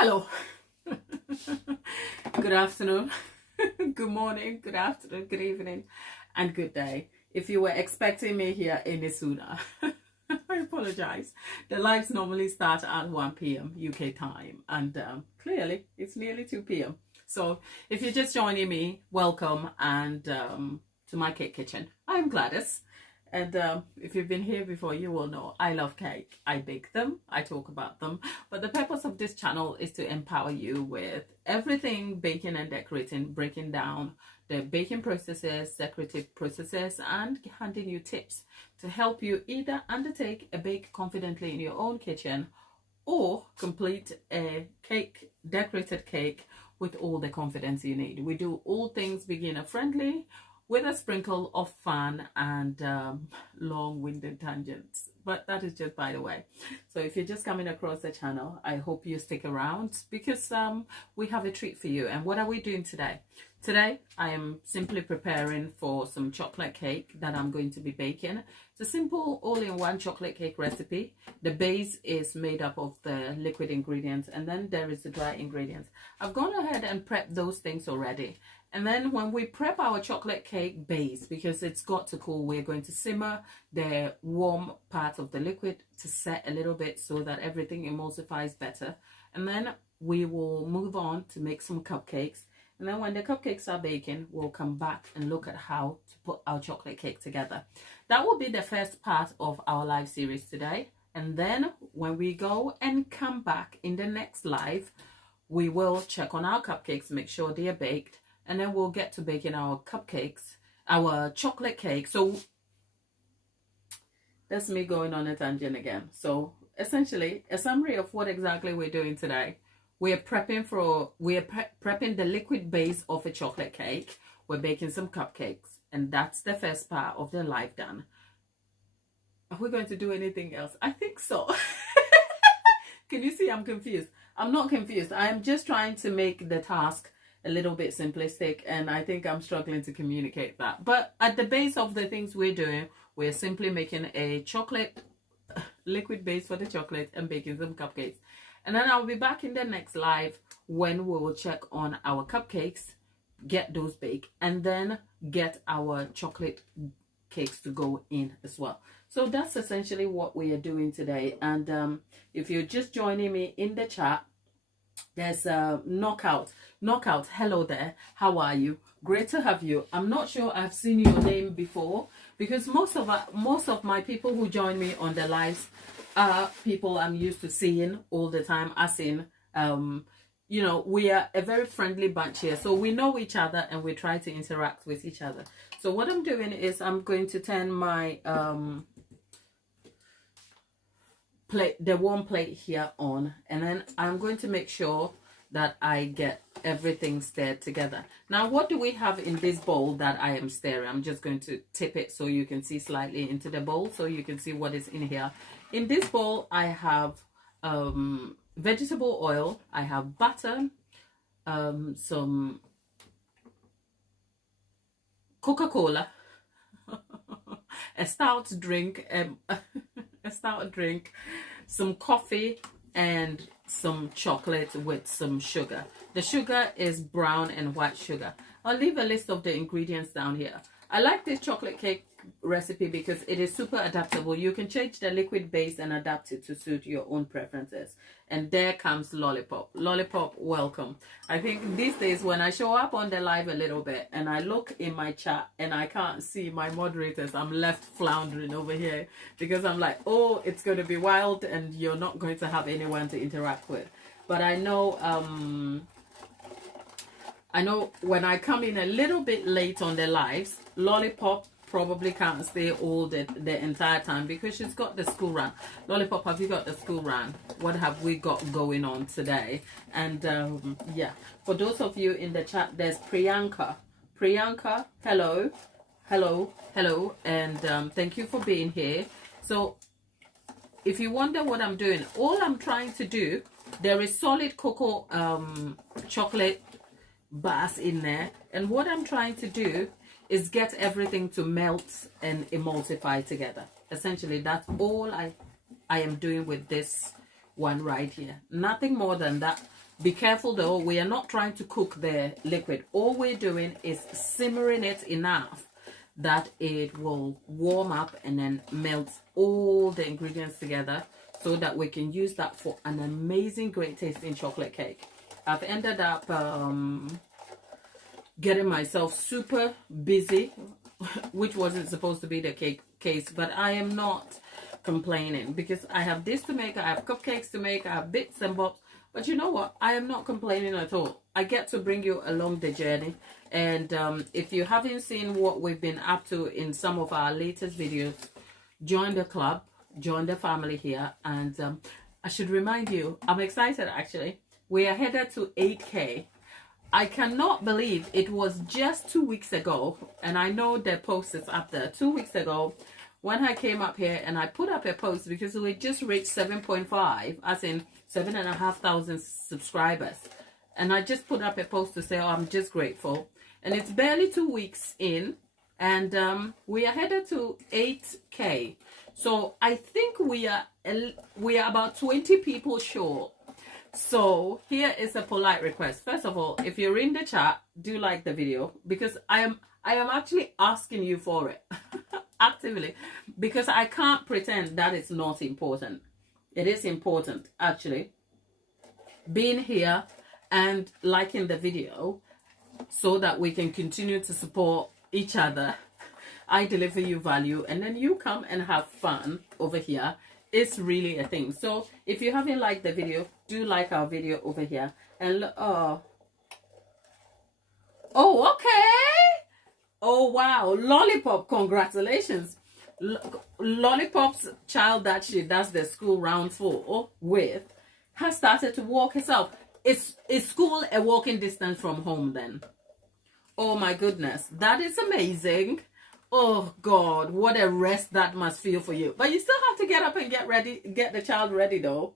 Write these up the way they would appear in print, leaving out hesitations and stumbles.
Hello. Good afternoon, good morning, good afternoon, good evening, and good day. If you were expecting me here any sooner, I apologize. The lives normally start at 1 p.m. UK time, and clearly it's nearly 2 p.m. So if you're just joining me, welcome and to my cake kitchen. I'm Gladys. And if you've been here before, you will know I love cake. I bake them, I talk about them. But the purpose of this channel is to empower you with everything baking and decorating, breaking down the baking processes, decorative processes, and handing you tips to help you either undertake a bake confidently in your own kitchen or complete a cake, decorated cake with all the confidence you need. We do all things beginner friendly, with a sprinkle of fun and long-winded tangents. But that is just by the way. So if you're just coming across the channel, I hope you stick around because we have a treat for you. And what are we doing today? Today, I am simply preparing for some chocolate cake that I'm going to be baking. It's a simple all-in-one chocolate cake recipe. The base is made up of the liquid ingredients, and then there is the dry ingredients. I've gone ahead and prepped those things already. And then when we prep our chocolate cake base, because it's got to cool, we're going to simmer the warm part of the liquid to set a little bit so that everything emulsifies better. And then we will move on to make some cupcakes. And then when the cupcakes are baking, we'll come back and look at how to put our chocolate cake together. That will be the first part of our live series today. And then when we go and come back in the next live, we will check on our cupcakes, make sure they are baked. And then we'll get to baking our cupcakes, our chocolate cake. So that's me going on a tangent again. So essentially, a summary of what exactly we're doing today. We're prepping the liquid base of a chocolate cake. We're baking some cupcakes. And that's the first part of the live done. Are we going to do anything else? I think so. Can you see I'm confused? I'm not confused. I'm just trying to make the task a little bit simplistic, and I think I'm struggling to communicate that. But at the base of the things we're doing, we're simply making a chocolate liquid base for the chocolate and baking some cupcakes. And then I'll be back in the next live when we will check on our cupcakes, get those baked, and then get our chocolate cakes to go in as well. So that's essentially what we are doing today. And if you're just joining me in the chat, there's a knockout. Hello there, how are you? Great to have you. I'm not sure I've seen your name before, because most of my people who join me on the lives are people I'm used to seeing all the time, as in you know, we are a very friendly bunch here, so we know each other and we try to interact with each other. So what I'm doing is I'm going to turn my the warm plate here on, and then I'm going to make sure that I get everything stirred together. Now, what do we have in this bowl that I am stirring? I'm just going to tip it so you can see slightly into the bowl so you can see what is in here. In this bowl, I have vegetable oil, I have butter, some Coca-Cola, a stout drink, some coffee, and some chocolate with some sugar. The sugar is brown and white sugar. I'll leave a list of the ingredients down here. I like this chocolate cake recipe because it is super adaptable. You can change the liquid base and adapt it to suit your own preferences. And there comes Lollipop. Lollipop, welcome. I think these days when I show up on the live a little bit and I look in my chat and I can't see my moderators, I'm left floundering over here because I'm like, oh, it's going to be wild and you're not going to have anyone to interact with. But I know when I come in a little bit late on the lives, Lollipop probably can't stay all the entire time because she's got the school run. Lollipop, have you got the school run? What have we got going on today? And yeah, for those of you in the chat, there's Priyanka. Priyanka, hello, and thank you for being here. So if you wonder what I'm doing, all I'm trying to do, there is solid cocoa chocolate bars in there, and what I'm trying to do is get everything to melt and emulsify together. Essentially, that's all I am doing with this one right here. Nothing more than that. Be careful though, we are not trying to cook the liquid. All we're doing is simmering it enough that it will warm up and then melt all the ingredients together so that we can use that for an amazing, great tasting chocolate cake. I've ended up getting myself super busy, which wasn't supposed to be the case, but I am not complaining because I have this to make, I have cupcakes to make, I have bits and bobs. But you know what? I am not complaining at all. I get to bring you along the journey. And if you haven't seen what we've been up to in some of our latest videos, join the club, join the family here. And I should remind you, I'm excited actually. We are headed to 8K. I cannot believe it was just 2 weeks ago. And I know the post is up there. 2 weeks ago, when I came up here and I put up a post because we just reached 7.5, as in 7,500 subscribers. And I just put up a post to say, oh, I'm just grateful. And it's barely 2 weeks in. And we are headed to 8K. So I think we are about 20 people short. So here is a polite request. First of all, if you're in the chat, do like the video because I am actually asking you for it actively, because I can't pretend that it's not important. It is important actually, being here and liking the video so that we can continue to support each other. I deliver you value and then you come and have fun over here. It's really a thing. So if you haven't liked the video, do like our video over here. And oh, okay. Oh wow, Lollipop, congratulations. Lollipop's child that she does the school rounds for with has started to walk herself. Is school a walking distance from home then? Oh my goodness, that is amazing. Oh God, what a rest that must feel for you. But you still have to get up and get ready, get the child ready though.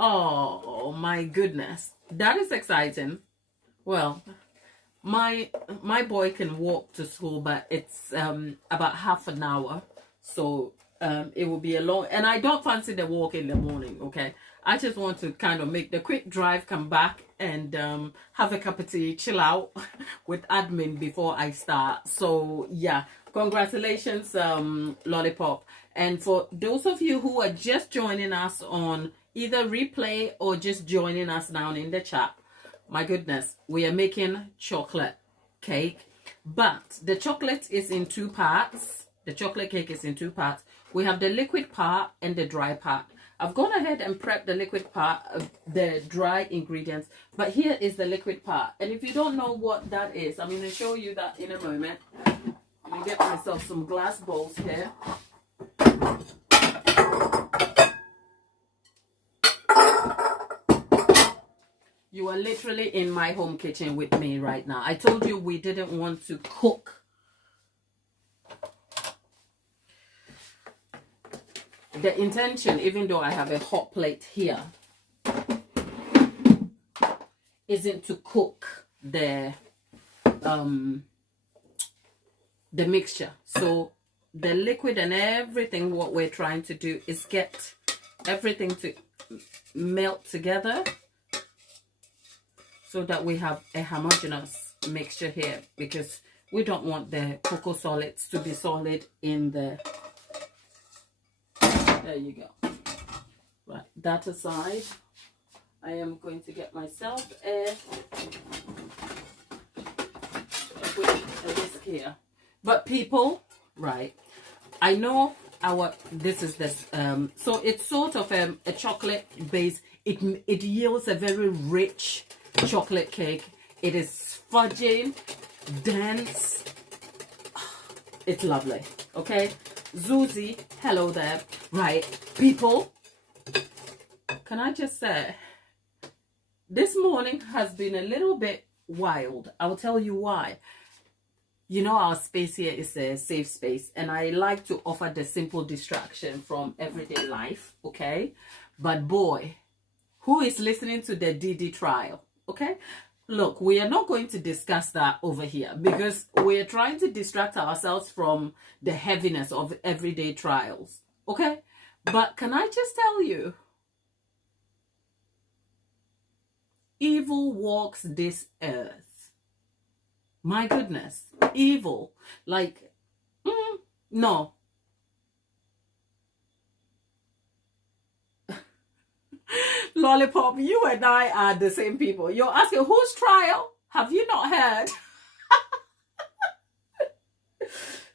Oh my goodness, that is exciting. Well, my boy can walk to school, but it's about half an hour, so it will be a long, and I don't fancy the walk in the morning. Okay, I just want to kind of make the quick drive, come back and have a cup of tea, chill out with admin before I start. So yeah, congratulations, Lollipop. And for those of you who are just joining us on either replay or just joining us down in the chat, my goodness, we are making chocolate cake, but the chocolate is in two parts. The chocolate cake is in two parts. We have the liquid part and the dry part. I've gone ahead and prepped the liquid part, the dry ingredients, but here is the liquid part. And if you don't know what that is, I'm going to show you that in a moment. I'm going to get myself some glass bowls here. You are literally in my home kitchen with me right now. I told you we didn't want to cook. The intention, even though I have a hot plate here, isn't to cook the mixture. So the liquid and everything, what we're trying to do is get everything to melt together, so that we have a homogeneous mixture here, because we don't want the cocoa solids to be solid in the, there you go. Right, that aside, I am going to get myself a whisk here. But people, right, I know this is this, so it's sort of a chocolate base. It yields a very rich chocolate cake. It is fudgy, dense. It's lovely. Okay, Zuzi, hello there. Right, people, can I just say, this morning has been a little bit wild. I'll tell you why. You know, our space here is a safe space, and I like to offer the simple distraction from everyday life. Okay, but boy, who is listening to the DD trial? Okay, look, we are not going to discuss that over here because we are trying to distract ourselves from the heaviness of everyday trials. Okay, but can I just tell you, Evil walks this earth. My goodness, evil. Like, no. Lollipop, you and I are the same people. You're asking, whose trial? Have you not heard?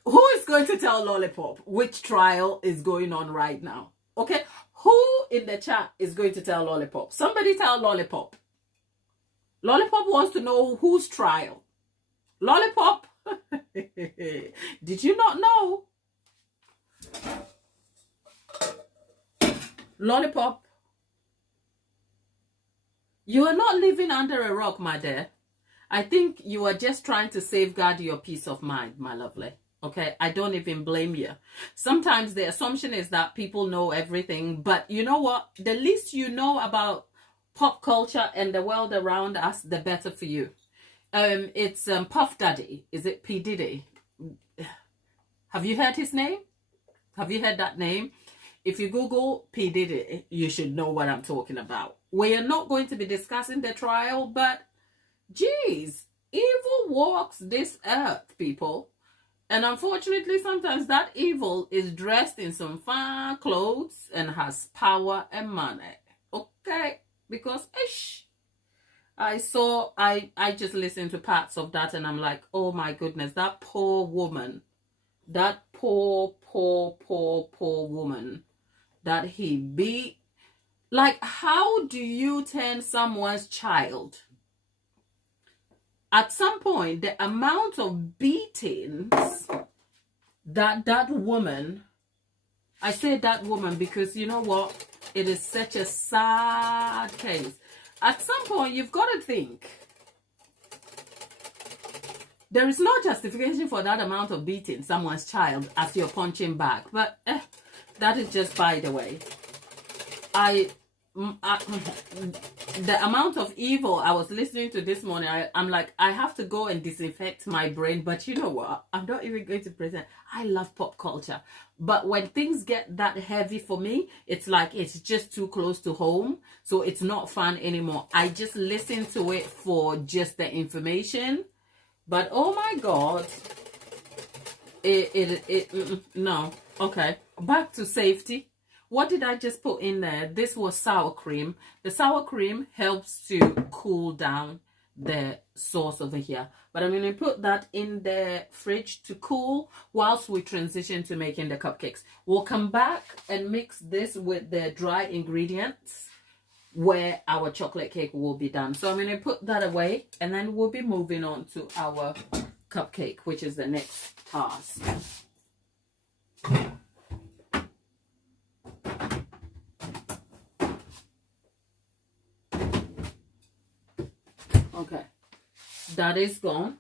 Who is going to tell Lollipop which trial is going on right now? Okay, who in the chat is going to tell Lollipop? Somebody tell Lollipop. Lollipop wants to know whose trial. Lollipop, did you not know? Lollipop, you are not living under a rock, my dear. I think you are just trying to safeguard your peace of mind, my lovely. Okay, I don't even blame you. Sometimes the assumption is that people know everything, but you know what? The least you know about pop culture and the world around us, the better for you. It's Puff Daddy. Is it P. Diddy? Have you heard his name? Have you heard that name? If you Google P. Diddy, you should know what I'm talking about. We are not going to be discussing the trial, but geez, evil walks this earth, people. And unfortunately, sometimes that evil is dressed in some fine clothes and has power and money. Okay? Because, I just listened to parts of that and I'm like, oh my goodness, that poor woman, that poor woman that he beat. Like, how do you turn someone's child? At some point, the amount of beatings that woman, I say that woman because you know what? It is such a sad case. At some point, you've got to think. There is no justification for that amount of beating someone's child as you're punching back. But that is just by the way. The amount of evil I was listening to this morning, I'm like, I have to go and disinfect my brain. But you know what? I'm not even going to present. I love pop culture. But when things get that heavy for me, it's like it's just too close to home. So it's not fun anymore. I just listen to it for just the information. But oh my God. No. Okay. Back to safety. What did I just put in there? This was sour cream. The sour cream helps to cool down the sauce over here. But I'm going to put that in the fridge to cool whilst we transition to making the cupcakes. We'll come back and mix this with the dry ingredients where our chocolate cake will be done. So I'm going to put that away and then we'll be moving on to our cupcake, which is the next task. Okay, that is gone.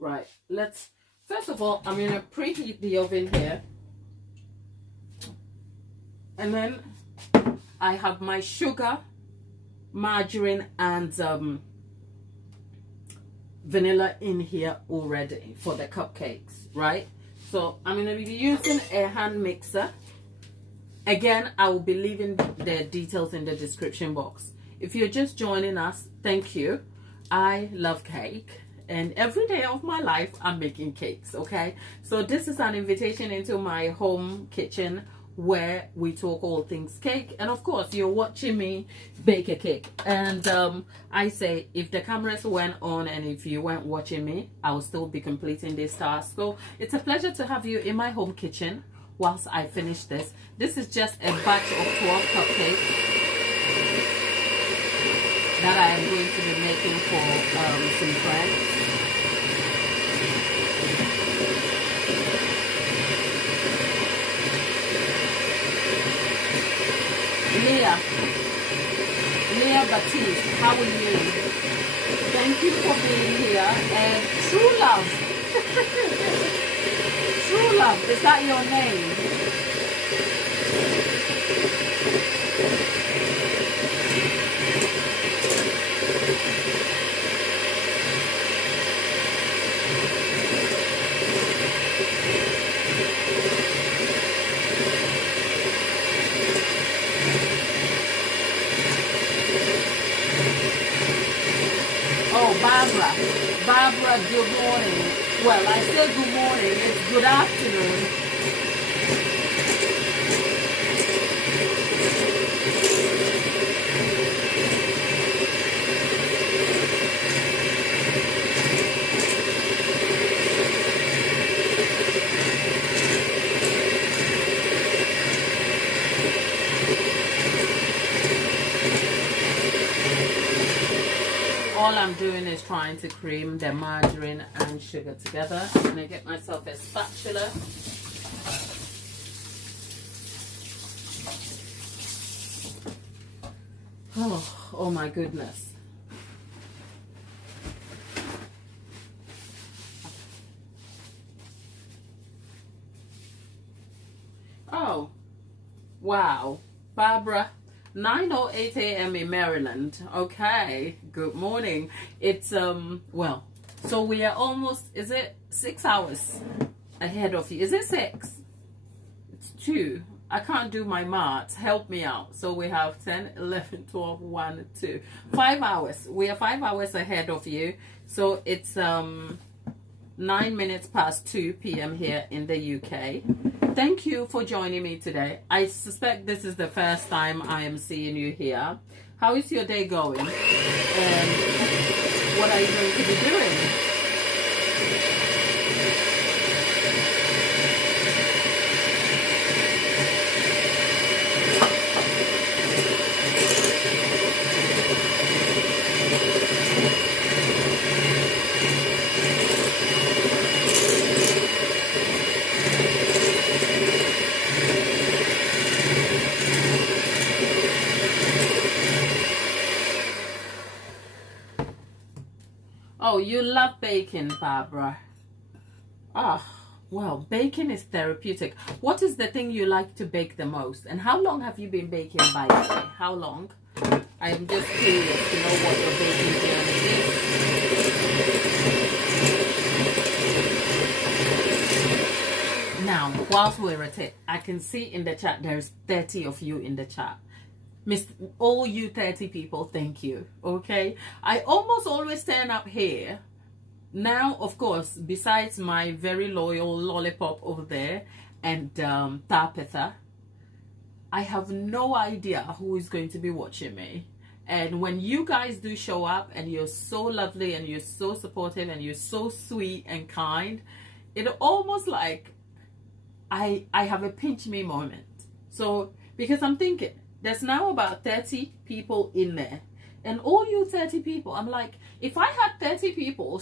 Right, first of all, I'm going to preheat the oven here. And then I have my sugar, margarine, and vanilla in here already for the cupcakes, right? So I'm going to be using a hand mixer. Again, I will be leaving the details in the description box. If you're just joining us, thank you. I love cake. And every day of my life, I'm making cakes, okay? So this is an invitation into my home kitchen where we talk all things cake. And of course, you're watching me bake a cake. And I say, if the cameras weren't on and if you weren't watching me, I will still be completing this task. So it's a pleasure to have you in my home kitchen whilst I finish this. This is just a batch of 12 cupcakes that I am going to be making for some friends. Leah Baptiste, how are you? Thank you for being here. And True Love. True Love, is that your name? Barbara, good morning. Well, I say good morning, it's good afternoon. All I'm doing is trying to cream the margarine and sugar together. I'm going to get myself a spatula. Oh my goodness. Oh, wow. Barbara. 9:08 a.m. in Maryland. Okay, good morning. It's well, so we are almost, is it 6 hours ahead of you? Is it 6? It's 2. I can't do my maths. Help me out. So we have 10, 11, 12, 1, 2. 5 hours. We are 5 hours ahead of you. So it's 9 minutes past 2 p.m. here in the UK. Thank you for joining me today. I suspect this is the first time I am seeing you here. How is your day going? And what are you going to be doing? Oh, you love baking, Barbara. Ah, well, baking is therapeutic. What is the thing you like to bake the most? And how long have you been baking, by the way? How long? I am just curious to know what your baking journey is. Now, whilst we're at it, I can see in the chat there's 30 of you in the chat. All you 30 people, thank you. Okay, I almost always stand up here. Now, of course, besides my very loyal lollipop over there and Tapitha, I have no idea who is going to be watching me. And when you guys do show up and you're so lovely and you're so supportive and you're so sweet and kind, it almost like I have a pinch me moment. So because I'm thinking, there's now about 30 people in there. And all you 30 people, I'm like, if I had 30 people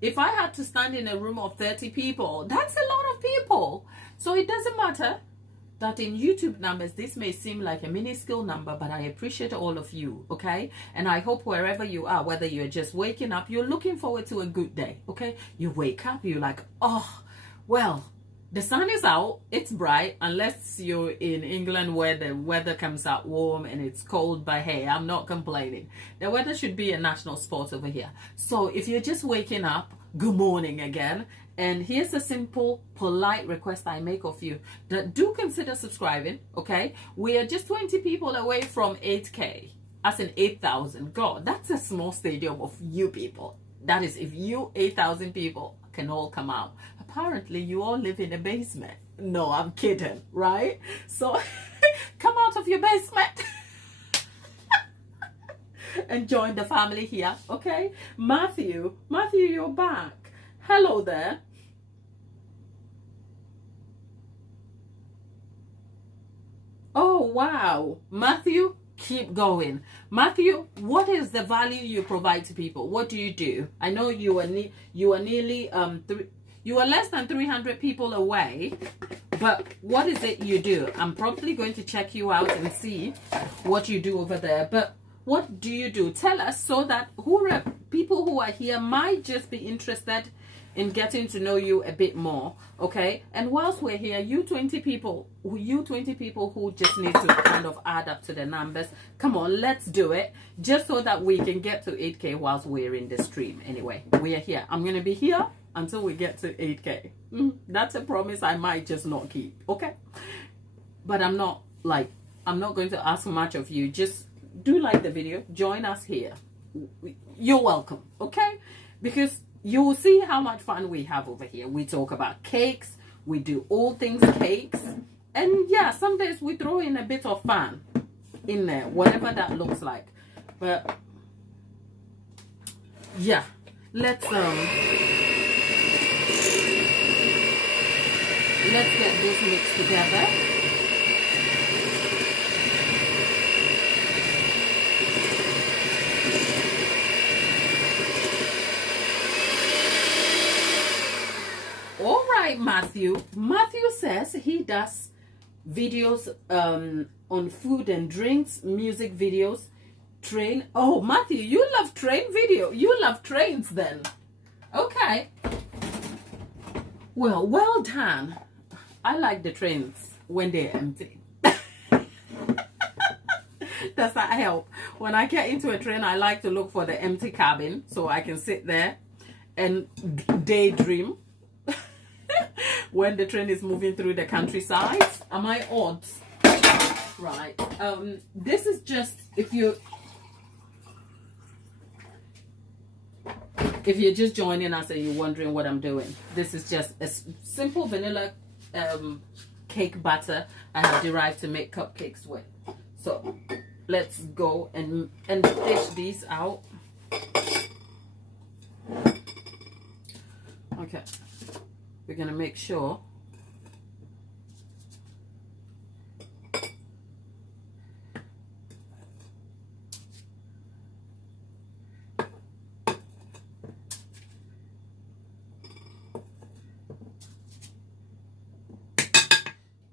if I had to stand in a room of 30 people, that's a lot of people. So it doesn't matter that in YouTube numbers, this may seem like a minuscule number, but I appreciate all of you, okay? And I hope wherever you are, whether you're just waking up, you're looking forward to a good day, okay? You wake up, you're like, oh, well, the sun is out, it's bright, unless you're in England where the weather comes out warm and it's cold, but hey, I'm not complaining. The weather should be a national sport over here. So if you're just waking up, good morning again. And here's a simple, polite request I make of you. Do consider subscribing, okay? We are just 20 people away from 8K, as in 8,000. God, that's a small stadium of you people. That is, if you 8,000 people can all come out. Apparently, you all live in a basement. No, I'm kidding, right? So, come out of your basement and join the family here, okay? Matthew, you're back. Hello there. Oh, wow. Matthew, keep going. Matthew, what is the value you provide to people? What do you do? I know you are nearly you are less than 300 people away, but what is it you do? I'm probably going to check you out and see what you do over there. But what do you do? Tell us so that people who are here might just be interested in getting to know you a bit more, okay? And whilst we're here, you 20 people who just need to kind of add up to the numbers, come on, let's do it, just so that we can get to 8K whilst we're in the stream. Anyway, we are here. I'm gonna be here until we get to 8K. That's a promise I might just not keep, okay? But I'm not going to ask much of you. Just do like the video, join us here. You're welcome, okay? Because you will see how much fun we have over here. We talk about cakes, we do all things cakes, and yeah, some days we throw in a bit of fun in there, whatever that looks like. But yeah, let's get this mixed together. All right, Matthew says he does videos on food and drinks, music videos, train. Oh, Matthew, you love train video. You love trains then. Okay. Well done. I like the trains when they're empty. Does that help? When I get into a train, I like to look for the empty cabin so I can sit there and daydream when the train is moving through the countryside. Am I odd? Right. This is just, if you're just joining us and you're wondering what I'm doing, this is just a simple vanilla cake batter I have derived to make cupcakes with. So let's go and dish these out. Okay, we're gonna make sure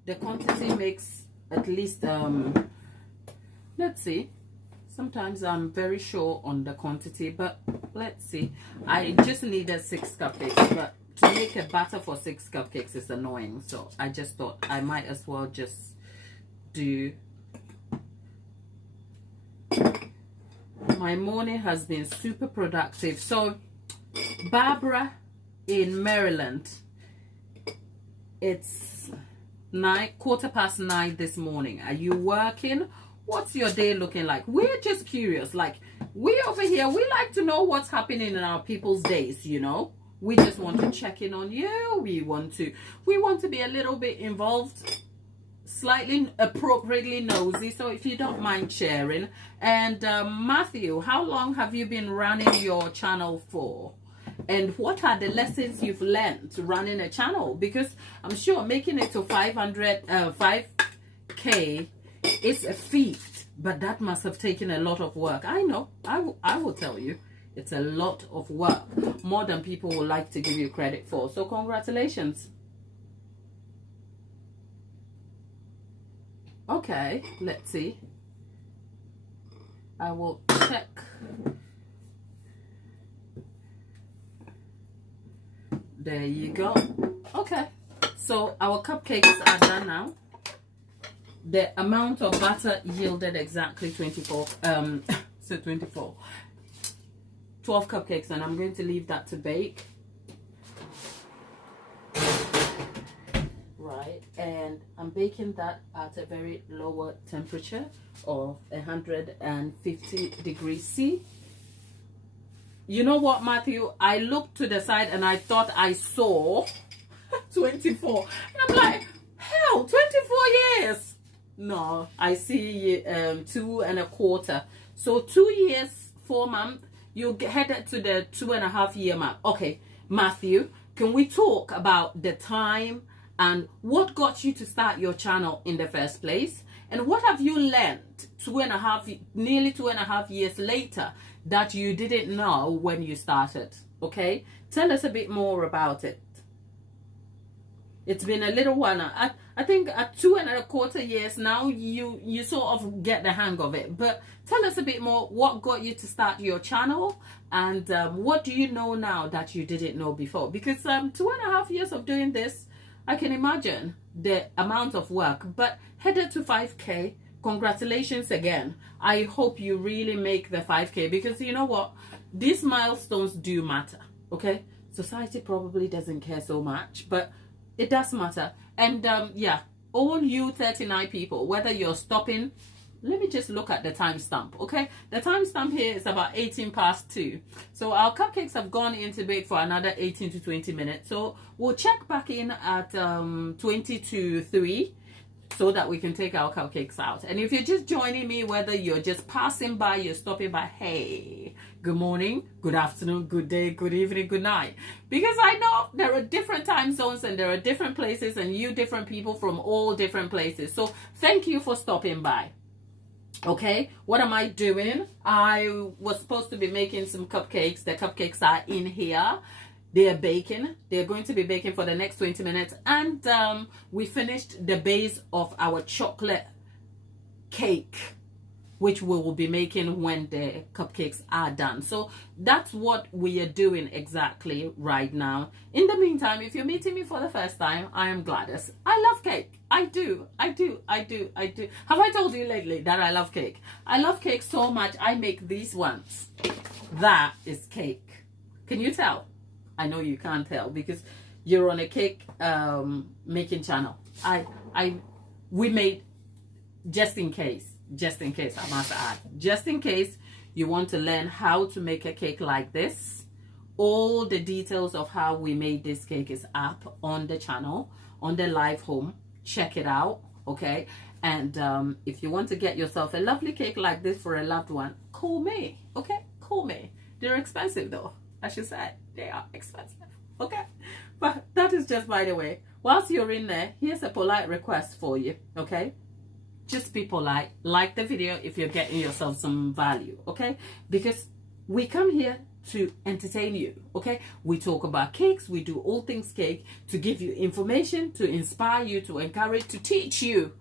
the quantity makes at least let's see, sometimes I'm very sure on the quantity, but let's see. I just needed 6 cupcakes, but to make a batter for 6 cupcakes is annoying, so I just thought I might as well just do. My morning has been super productive. So Barbara in Maryland, it's 9:15 this morning. Are you working? What's your day looking like? We're just curious. Like, we over here, we like to know what's happening in our people's days, you know. We just want to check in on you. We want to be a little bit involved, slightly appropriately nosy. So if you don't mind sharing. And Matthew, how long have you been running your channel for? And what are the lessons you've learned running a channel? Because I'm sure making it to 5K is a feat, but that must have taken a lot of work. I know, I will tell you, it's a lot of work, more than people would like to give you credit for. So congratulations. Okay, let's see. I will check. There you go. Okay, so our cupcakes are done now. The amount of butter yielded exactly 12 cupcakes, and I'm going to leave that to bake. Right, and I'm baking that at a very lower temperature of 150 degrees C. You know what, Matthew? I looked to the side and I thought I saw 24. And I'm like, hell, 24 years. No, I see 2.25. So 2 years, 4 months, you headed to the 2.5 year mark. Okay, Matthew, can we talk about the time and what got you to start your channel in the first place? And what have you learned nearly 2.5 years later that you didn't know when you started? Okay, tell us a bit more about it. It's been a little while now. I think at 2.25 years now, you sort of get the hang of it. But tell us a bit more. What got you to start your channel, and what do you know now that you didn't know before? Because 2.5 years of doing this, I can imagine the amount of work. But headed to 5K. Congratulations again. I hope you really make the 5K, because you know what? These milestones do matter, okay? Society probably doesn't care so much, but it does matter. And yeah, all you 39 people, whether you're stopping let me just look at the timestamp. Okay, the timestamp here is about 18 past 2. So our cupcakes have gone into bake for another 18 to 20 minutes. So we'll check back in at 20 to 3 so that we can take our cupcakes out. And if you're just joining me, whether you're just passing by, you're stopping by, hey, good morning, good afternoon, good day, good evening, good night. Because I know there are different time zones and there are different places and you different people from all different places. So thank you for stopping by. Okay, what am I doing? I was supposed to be making some cupcakes. The cupcakes are in here. They are baking. They're going to be baking for the next 20 minutes. And we finished the base of our chocolate cake, which we will be making when the cupcakes are done. So that's what we are doing exactly right now. In the meantime, if you're meeting me for the first time, I am Gladys. I love cake. I do. Have I told you lately that I love cake? I love cake so much. I make these ones. That is cake. Can you tell? I know you can't tell because you're on a cake making channel. We made just in case, I must add, just in case you want to learn how to make a cake like this. All the details of how we made this cake is up on the channel, on the live home. Check it out, okay? And if you want to get yourself a lovely cake like this for a loved one, call me, okay? Call me. They're expensive though. As you said, they are expensive, okay? But that is just by the way. Whilst you're in there, here's a polite request for you, okay? Just be polite. Like the video if you're getting yourself some value, okay? Because we come here to entertain you, okay? We talk about cakes. We do all things cake to give you information, to inspire you, to encourage, to teach you,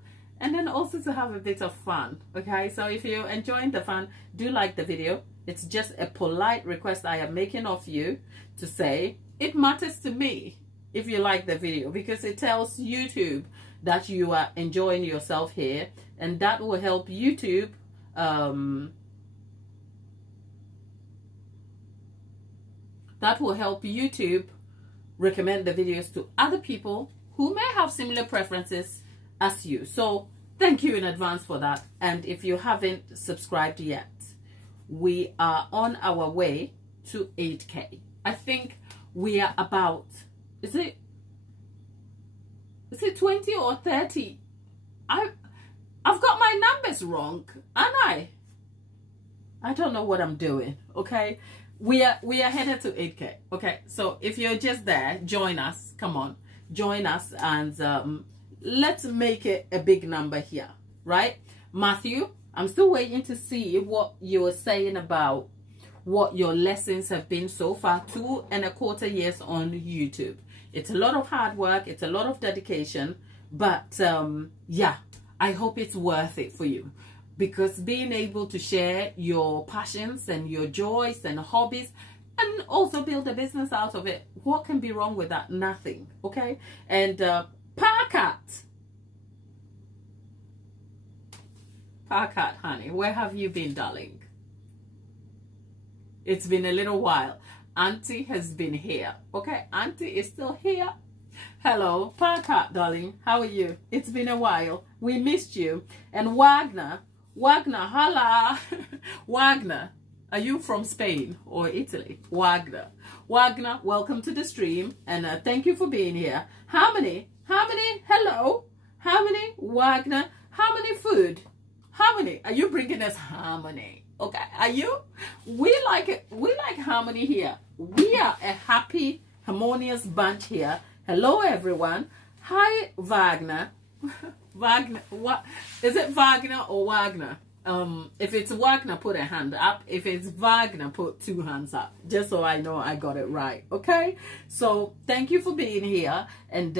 and then also to have a bit of fun, okay? So if you're enjoying the fun, do like the video. It's just a polite request I am making of you to say it matters to me if you like the video, because it tells YouTube that you are enjoying yourself here, and that will help YouTube recommend the videos to other people who may have similar preferences as you. So thank you in advance for that. And if you haven't subscribed yet, we are on our way to 8K. I think we are about, is it 20 or 30? I've got my numbers wrong, aren't I? I don't know what I'm doing, okay? We are headed to 8K, okay? So if you're just there, join us. Come on, join us, and let's make it a big number here, right? Matthew, I'm still waiting to see what you're saying about what your lessons have been so far. 2.25 years on YouTube. It's a lot of hard work. It's a lot of dedication. But yeah, I hope it's worth it for you. Because being able to share your passions and your joys and hobbies and also build a business out of it, what can be wrong with that? Nothing, okay? And Parkat, honey, where have you been, darling? It's been a little while. Auntie has been here, okay? Auntie is still here. Hello, Parkat, darling. How are you? It's been a while. We missed you. And Wagner, holla. Wagner, are you from Spain or Italy? Wagner, welcome to the stream, and thank you for being here. How many? Hello, how many? Wagner, how many food? How many are you bringing us? Harmony, okay? Are you? We like it. We like harmony here. We are a happy, harmonious bunch here. Hello, everyone. Hi, Wagner. Wagner, what is it? Wagner or Wagner? If it's Wagner, put a hand up. If it's Wagner, put 2 hands up, just so I know I got it right, okay? So thank you for being here, and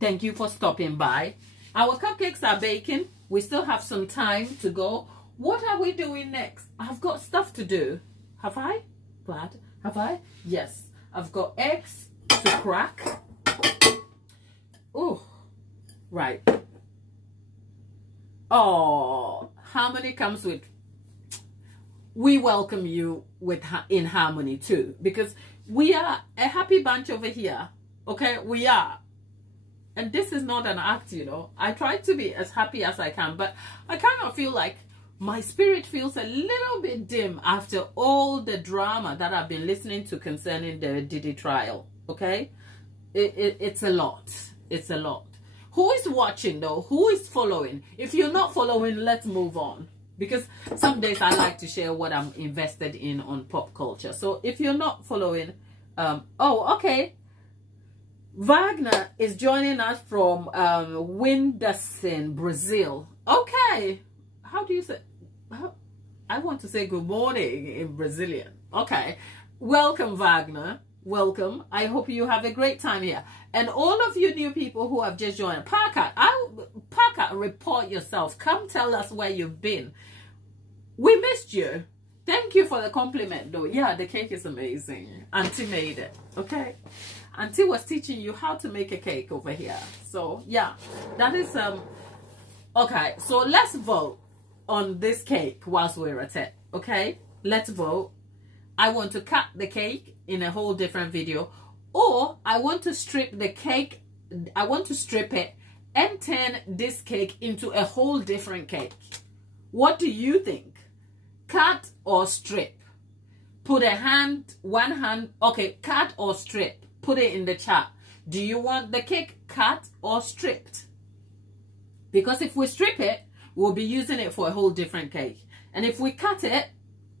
thank you for stopping by. Our cupcakes are baking. We still have some time to go. What are we doing next? I've got stuff to do. Have I? Glad. Have I? Yes. I've got eggs to crack. Oh, right. Oh, harmony comes with, we welcome you with in harmony too, because we are a happy bunch over here, okay? We are. And this is not an act, you know. I try to be as happy as I can, but I kind of feel like my spirit feels a little bit dim after all the drama that I've been listening to concerning the Diddy trial. Okay, it's a lot. It's a lot. Who is watching though? Who is following? If you're not following, let's move on, because some days I like to share what I'm invested in on pop culture. So if you're not following, oh, okay. Wagner is joining us from Windassen, Brazil. Okay. How do you say? I want to say good morning in Brazilian. Okay. Welcome, Wagner. Welcome. I hope you have a great time here. And all of you new people who have just joined, Parker, report yourself. Come tell us where you've been. We missed you. Thank you for the compliment, though. Yeah, the cake is amazing. Auntie made it. Okay. Auntie was teaching you how to make a cake over here. So yeah, that is okay. So let's vote on this cake whilst we're at it. Okay, let's vote. I want to cut the cake in a whole different video, or I want to strip the cake. I want to strip it and turn this cake into a whole different cake. What do you think? Cut or strip? Put one hand. Okay, cut or strip? Put it in the chat. Do you want the cake cut or stripped? Because if we strip it, we'll be using it for a whole different cake. And if we cut it,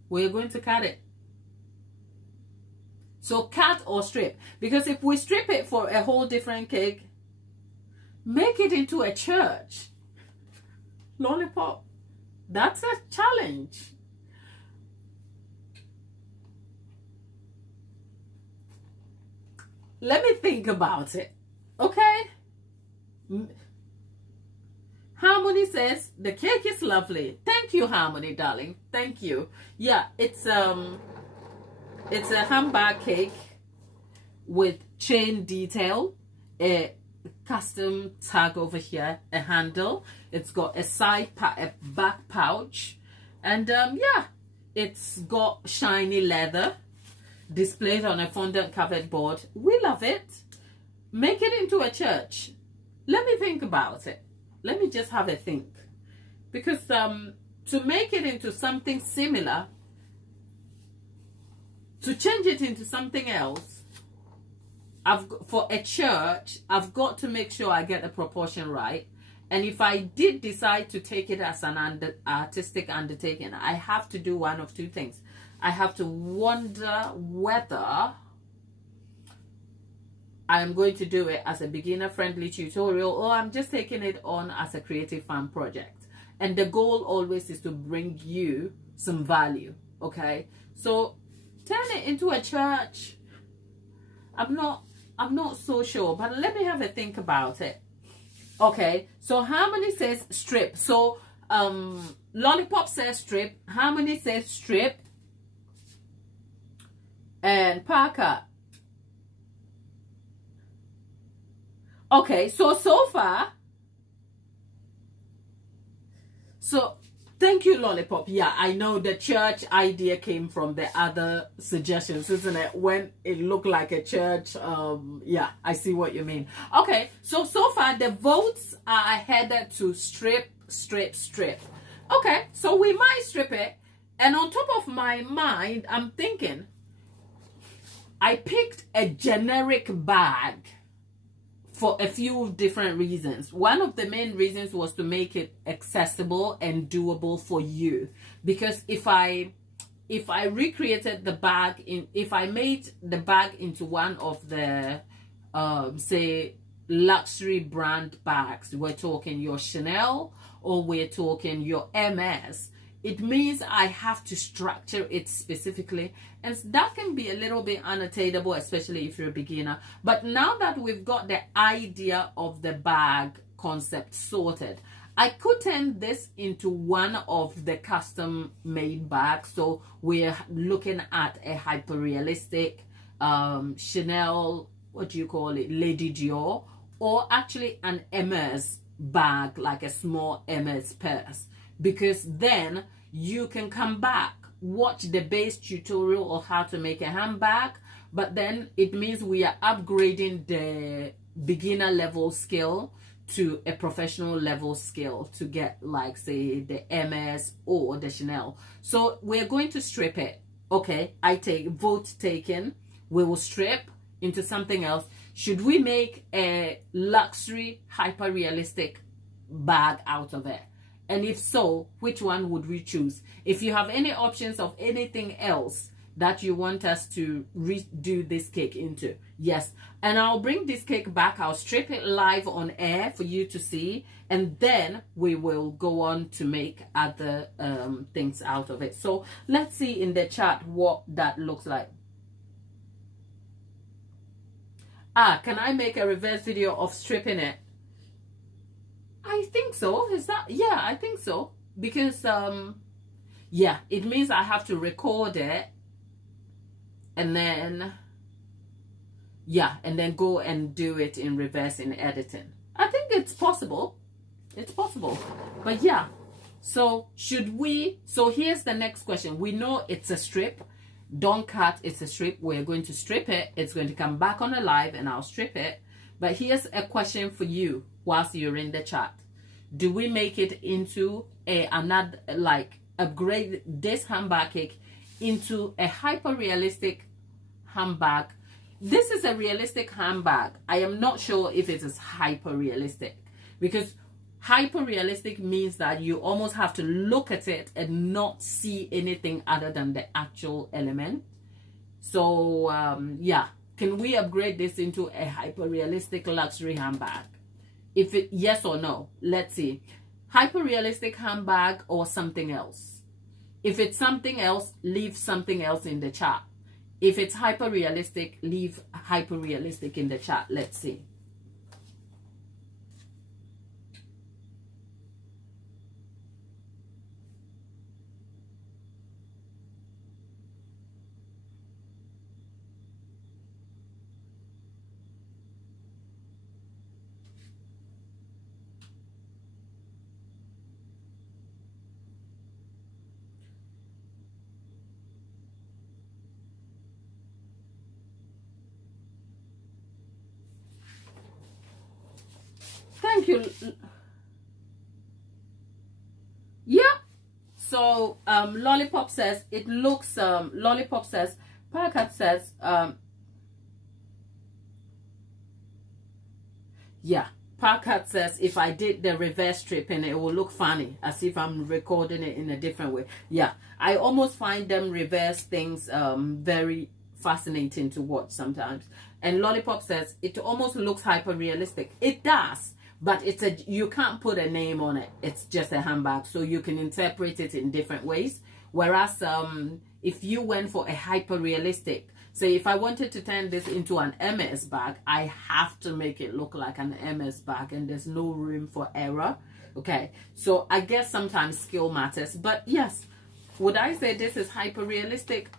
we're going to cut it. So cut or strip. Because if we strip it for a whole different cake, make it into a church. Lollipop. That's a challenge. Let me think about it. Okay? Harmony says the cake is lovely. Thank you, Harmony, darling. Thank you. Yeah, it's a handbag cake with chain detail, a custom tag over here, a handle. It's got a back pouch, and yeah, it's got shiny leather displayed on a fondant covered board. We love it. Make it into a church. Let me think about it. Let me just have a think, because to make it into something similar, to change it into something else, for a church, I've got to make sure I get the proportion right. And if I did decide to take it as an artistic undertaking, I have to do one of two things. I have to wonder whether I'm going to do it as a beginner-friendly tutorial, or I'm just taking it on as a creative fan project. And the goal always is to bring you some value, okay? So turn it into a church. I'm not so sure, but let me have a think about it. Okay, so Harmony says strip. So Lollipop says strip. Harmony says strip. And Parker. Okay, so far. So thank you, Lollipop. Yeah, I know the church idea came from the other suggestions, isn't it? When it looked like a church. Yeah, I see what you mean. Okay, so far the votes are headed to strip. Okay, so we might strip it. And on top of my mind, I'm thinking, I picked a generic bag for a few different reasons. One of the main reasons was to make it accessible and doable for you. Because if I recreated the bag, if I made the bag into one of the, say, luxury brand bags, we're talking your Chanel or we're talking your MS, it means I have to structure it specifically, and that can be a little bit unattainable, especially if you're a beginner. But now that we've got the idea of the bag concept sorted, I could turn this into one of the custom made bags. So we're looking at a hyper realistic Chanel, what do you call it, Lady Dior, or actually an Hermes bag, like a small Hermes purse. Because then you can come back, watch the base tutorial of how to make a handbag, but then it means we are upgrading the beginner level skill to a professional level skill to get, like, say, the MS or the Chanel. So we're going to strip it. Okay, I take vote taken. We will strip into something else. Should we make a luxury hyper realistic bag out of it? And if so, which one would we choose? If you have any options of anything else that you want us to redo this cake into, yes. And I'll bring this cake back. I'll strip it live on air for you to see, and then we will go on to make other things out of it. So let's see in the chat what that looks like. Can I make a reverse video of stripping it? I think so. Is that? Yeah, I think so. Because yeah, it means I have to record it, and then yeah, and then go and do it in reverse in editing. I think it's possible. It's possible. But yeah, so should we? So here's the next question. We know it's a strip. Don't cut, it's a strip. We're going to strip it. It's going to come back on a live and I'll strip it. But here's a question for you whilst you're in the chat. Do we make it into another, like, upgrade this handbag cake into a hyper realistic handbag? This is a realistic handbag. I am not sure if it is hyper realistic, because hyper realistic means that you almost have to look at it and not see anything other than the actual element. So yeah, can we upgrade this into a hyper realistic luxury handbag? If it, yes or no, let's see. Hyper realistic handbag or something else? If it's something else, leave something else in the chat. If it's hyper realistic, leave hyper realistic in the chat. Let's see. Thank you. Yeah. So Lollipop says it looks Lollipop says, Parakat says yeah, Parakat says if I did the reverse strip and it will look funny as if I'm recording it in a different way. Yeah, I almost find them reverse things very fascinating to watch sometimes. And Lollipop says it almost looks hyper realistic. It does. But it's a, you can't put a name on it. It's just a handbag, so you can interpret it in different ways. Whereas if you went for a hyper realistic, say if I wanted to turn this into an MS bag, I have to make it look like an MS bag, and there's no room for error. Okay, so I guess sometimes skill matters. But yes, would I say this is hyper realistic?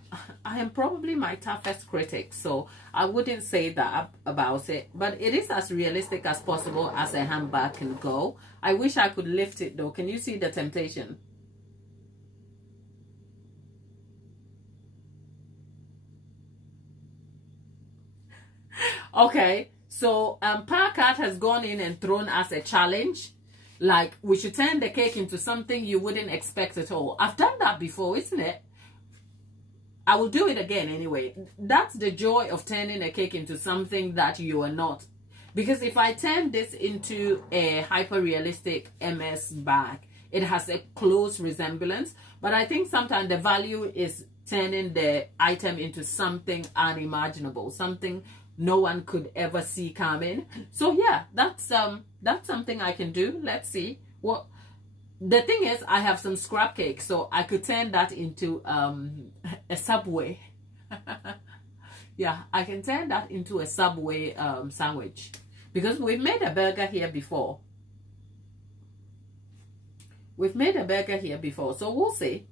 I am probably my toughest critic, so I wouldn't say that about it. But it is as realistic as possible as a handbag can go. I wish I could lift it though. Can you see the temptation? Okay, so Parakat has gone in and thrown us a challenge. Like, we should turn the cake into something you wouldn't expect at all. I've done that before, isn't it? I will do it again anyway. That's the joy of turning a cake into something that you are not. Because if I turn this into a hyper-realistic MS bag, it has a close resemblance. But I think sometimes the value is turning the item into something unimaginable, something no one could ever see coming. So yeah, that's something I can do. Let's see. What the thing is, I have some scrap cake, so I could turn that into a Subway. Yeah, I can turn that into a Subway sandwich, because we've made a burger here before. We've made a burger here before, so we'll see.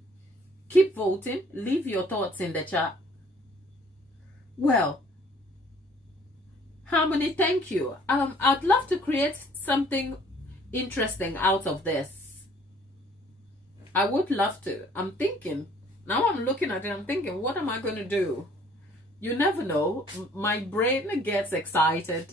Keep voting. Leave your thoughts in the chat. Well, Harmony, thank you. I'd love to create something interesting out of this. I would love to. I'm thinking. Now I'm looking at it, I'm thinking, what am I going to do? you never know. My brain gets excited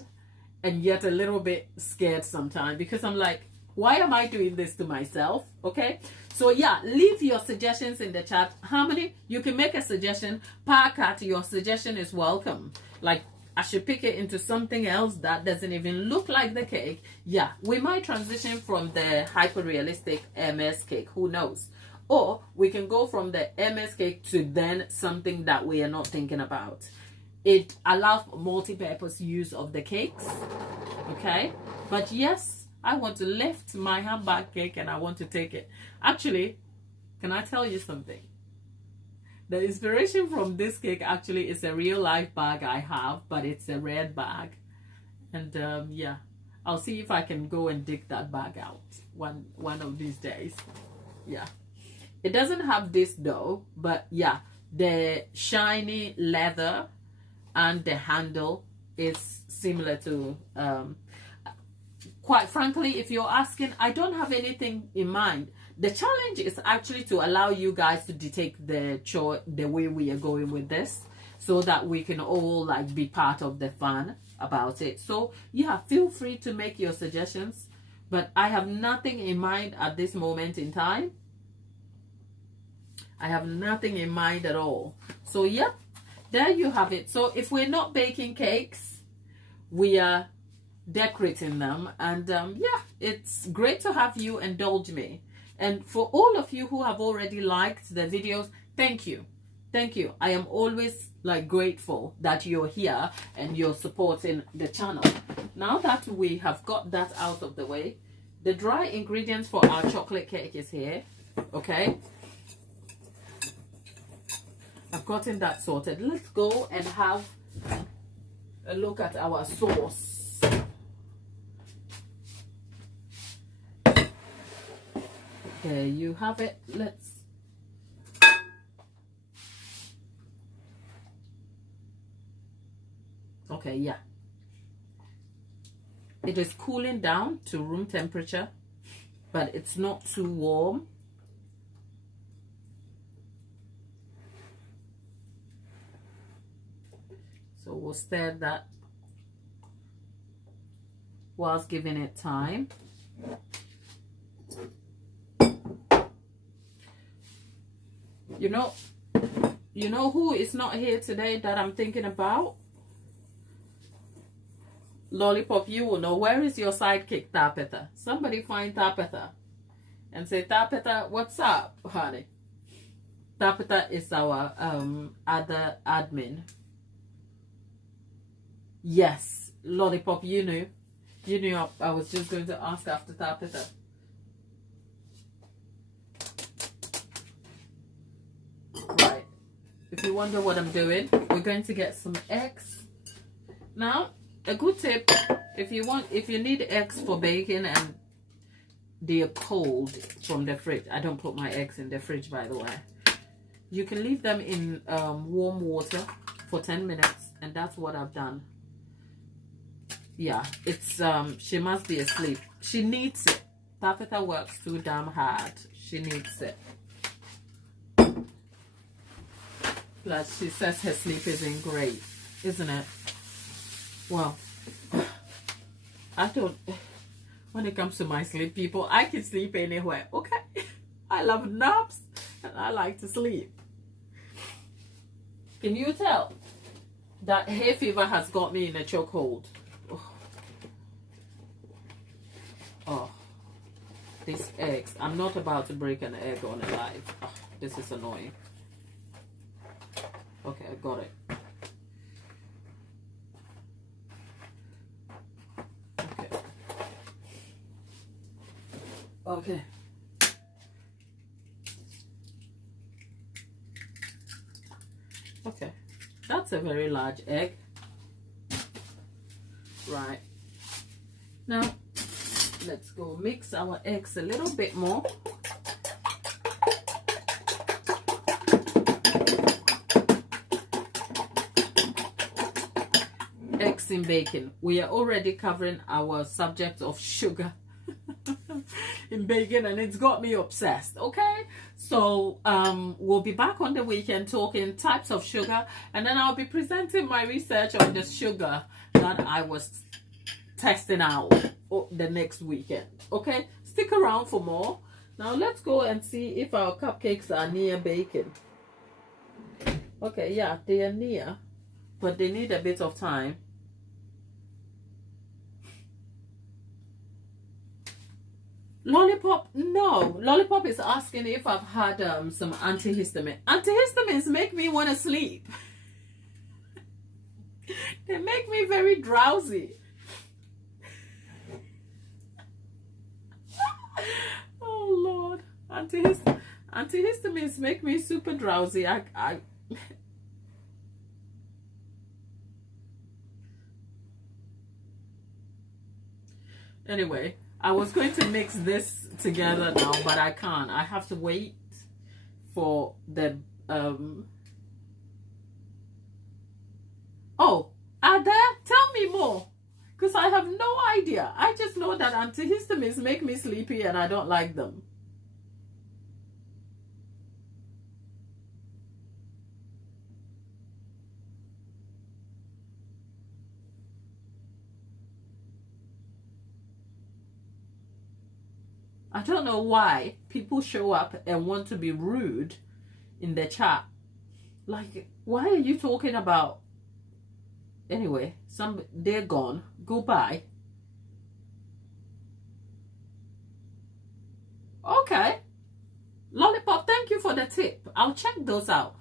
and yet a little bit scared sometimes, because I'm like, why am I doing this to myself? Okay, so yeah, leave your suggestions in the chat. How many? You can make a suggestion. Parkat, your suggestion is welcome. Like, I should pick it into something else that doesn't even look like the cake. Yeah, we might transition from the hyper realistic MS cake, who knows? Or we can go from the MS cake to then something that we are not thinking about. It allows multi-purpose use of the cakes. Okay, but yes, I want to lift my handbag cake and I want to take it. Actually, can I tell you something? The inspiration from this cake actually is a real life bag I have, but it's a red bag. And yeah, I'll see if I can go and dig that bag out one of these days. Yeah, it doesn't have this though, but yeah, the shiny leather and the handle is similar to quite frankly, if you're asking, I don't have anything in mind. The challenge is actually to allow you guys to detect the way we are going with this, so that we can all like be part of the fun about it. So yeah, feel free to make your suggestions, but I have nothing in mind at this moment in time. I have nothing in mind at all. So yeah, there you have it. So if we're not baking cakes, we are decorating them. And yeah, it's great to have you indulge me. And for all of you who have already liked the videos, thank you. Thank you. I am always like grateful that you're here and you're supporting the channel. Now that we have got that out of the way, the dry ingredients for our chocolate cake is here. Okay, I've gotten that sorted. Let's go and have a look at our sauce. There you have it. Let's okay, yeah, it is cooling down to room temperature, but it's not too warm. So we'll stir that whilst giving it time. You know who is not here today that I'm thinking about? Lollipop, you will know. Where is your sidekick, Tapeta? Somebody find Tapeta and say, Tapeta, what's up, honey? Tapeta is our other admin. Yes, Lollipop, you knew. You knew I was just going to ask after Tapeta. Right. If you wonder what I'm doing, we're going to get some eggs. Now, a good tip, if you need eggs for baking and they are cold from the fridge. I don't put my eggs in the fridge, by the way. You can leave them in warm water for 10 minutes, and that's what I've done. Yeah, it's she must be asleep. She needs it. Tapeta works too damn hard. She needs it. Plus, she says her sleep isn't great, isn't it? Well, I don't. When it comes to my sleep, people, I can sleep anywhere. Okay, I love naps and I like to sleep. Can you tell that hay fever has got me in a chokehold? Oh, these eggs. I'm not about to break an egg on a live. Oh, this is annoying. Okay, I got it. Okay. Okay. That's a very large egg. Right. Now, let's go mix our eggs a little bit more. Eggs in bacon. We are already covering our subject of sugar. in baking, and it's got me obsessed. Okay, so we'll be back on the weekend talking types of sugar, and then I'll be presenting my research on the sugar that I was testing out the next weekend. Okay, stick around for more. Now let's go and see if our cupcakes are near baking. Okay, yeah, they are near, but they need a bit of time. Lollipop, no. Lollipop is asking if I've had some antihistamine. Antihistamines make me want to sleep. They make me very drowsy. Oh Lord, antihistamines make me super drowsy. Anyway, I was going to mix this together now, but I can't. I have to wait for the oh, are there? Tell me more, because I have no idea. I just know that antihistamines make me sleepy and I don't like them. I don't know why people show up and want to be rude in the chat. Like, why are you talking about? Anyway, they're gone. Goodbye. Okay. Lollipop, thank you for the tip. I'll check those out.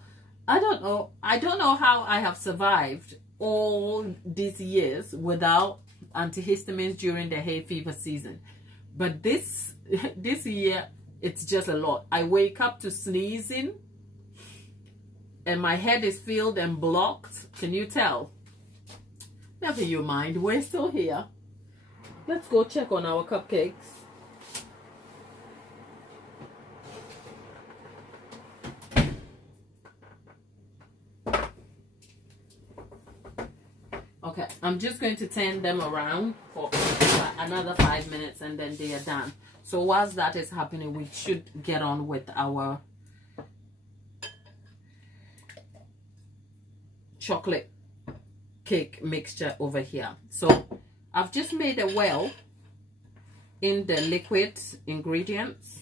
I don't know how I have survived all these years without antihistamines during the hay fever season. But this year, it's just a lot. I wake up to sneezing and my head is filled and blocked. Can you tell? Never you mind. We're still here. Let's go check on our cupcakes. Okay, I'm just going to turn them around for another 5 minutes and then they are done. So whilst that is happening, we should get on with our chocolate cake mixture over here. So I've just made a well in the liquid ingredients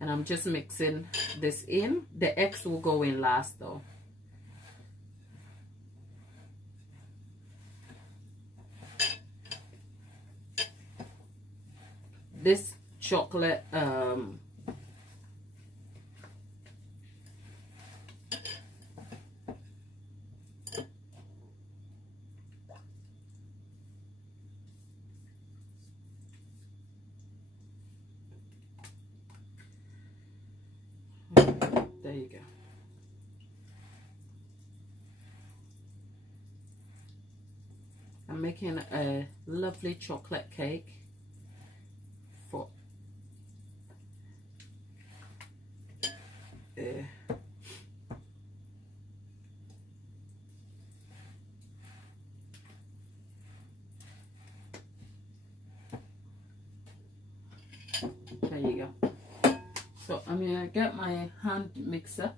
and I'm just mixing this in. The eggs will go in last though. This chocolate there you go. I'm making a lovely chocolate cake for there you go. So I'm gonna get my hand mixer.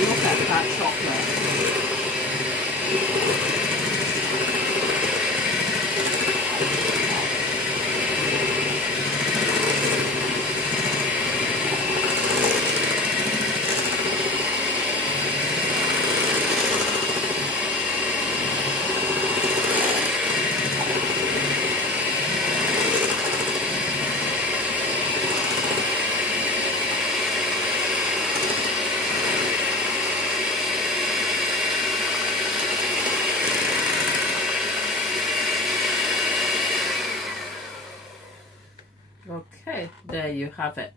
Look at that chocolate. you have it.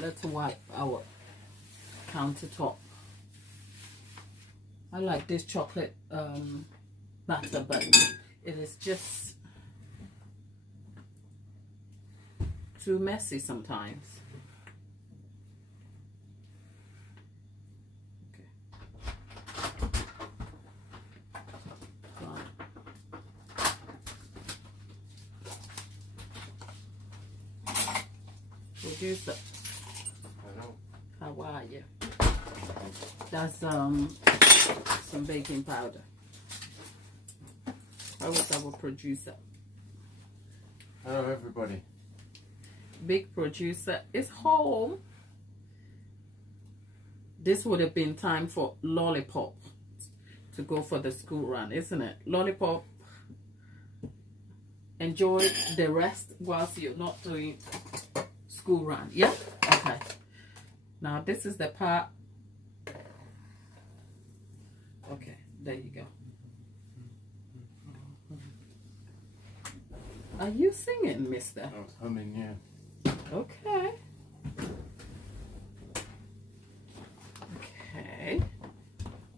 Let's wipe our countertop. I like this chocolate batter, but it is just too messy sometimes. Producer, how are you? That's some baking powder. How is our producer? Hello everybody. Big producer is home. This would have been time for Lollipop to go for the school run, isn't it? Lollipop, enjoy the rest whilst you're not doing school run. Yeah? Okay. Now this is the part. Okay, there you go. Are you singing, mister? I was humming, yeah. Okay. Okay.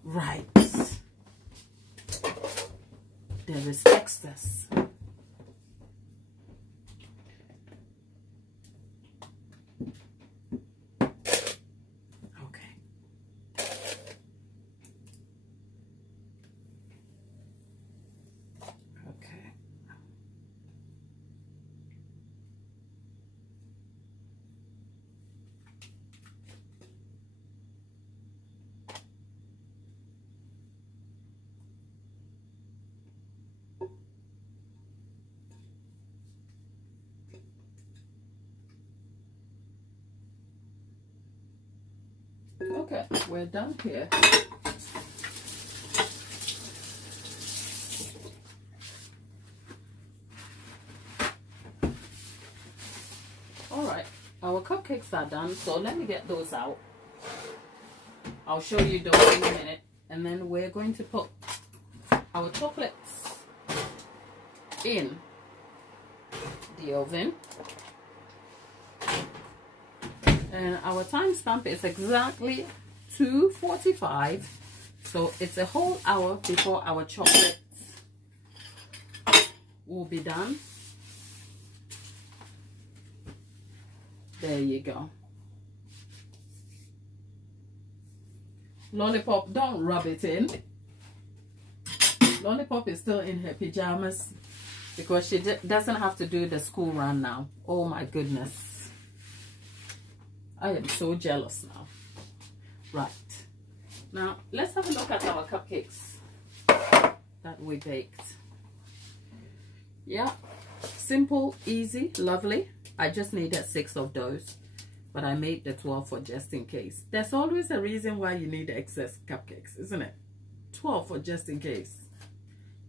Right. There is excess. Okay, we're done here. All right, our cupcakes are done, so let me get those out. I'll show you those in a minute, and then we're going to put our chocolates in the oven. And our timestamp is exactly 2:45, so it's a whole hour before our chocolates will be done. There you go. Lollipop, don't rub it in. Lollipop is still in her pajamas because she doesn't have to do the school run now. Oh my goodness. I am so jealous now. Right. Now, let's have a look at our cupcakes that we baked. Yeah. Simple, easy, lovely. I just needed 6 of those, but I made the 12 for just in case. There's always a reason why you need excess cupcakes, isn't it? 12 for just in case.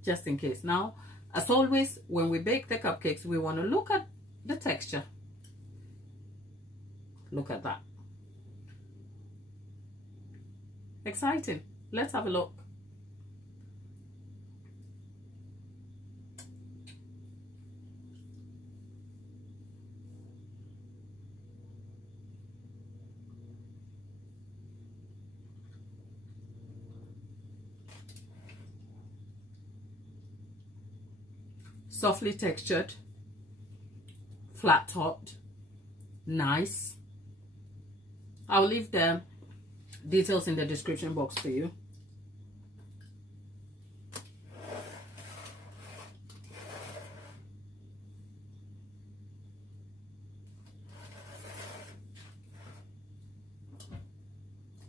Just in case. Now, as always, when we bake the cupcakes, we want to look at the texture. Look at that. Exciting. Let's have a look. Softly textured, flat topped, nice. I'll leave the details in the description box for you.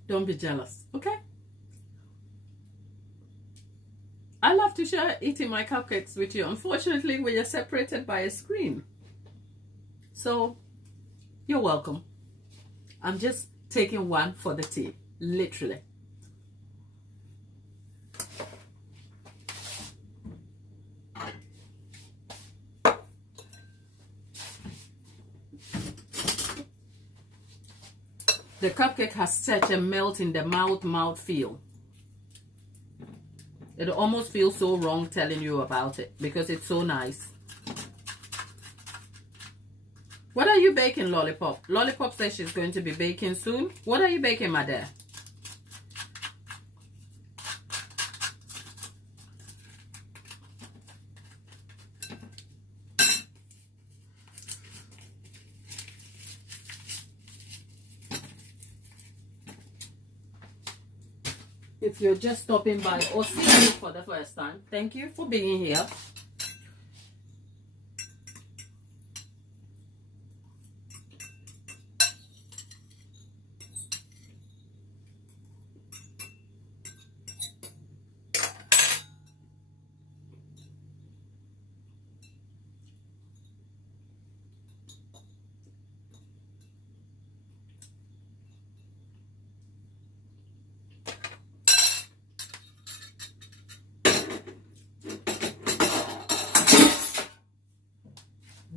Don't be jealous, okay? I love to share eating my cupcakes with you. Unfortunately, we are separated by a screen. So, you're welcome. I'm just taking one for the tea, literally. The cupcake has such a melt in the mouth feel. It almost feels so wrong telling you about it because it's so nice. What are you baking, Lollipop? Lollipop says she's going to be baking soon. What are you baking, my dear? If you're just stopping by or seeing me for the first time, thank you for being here.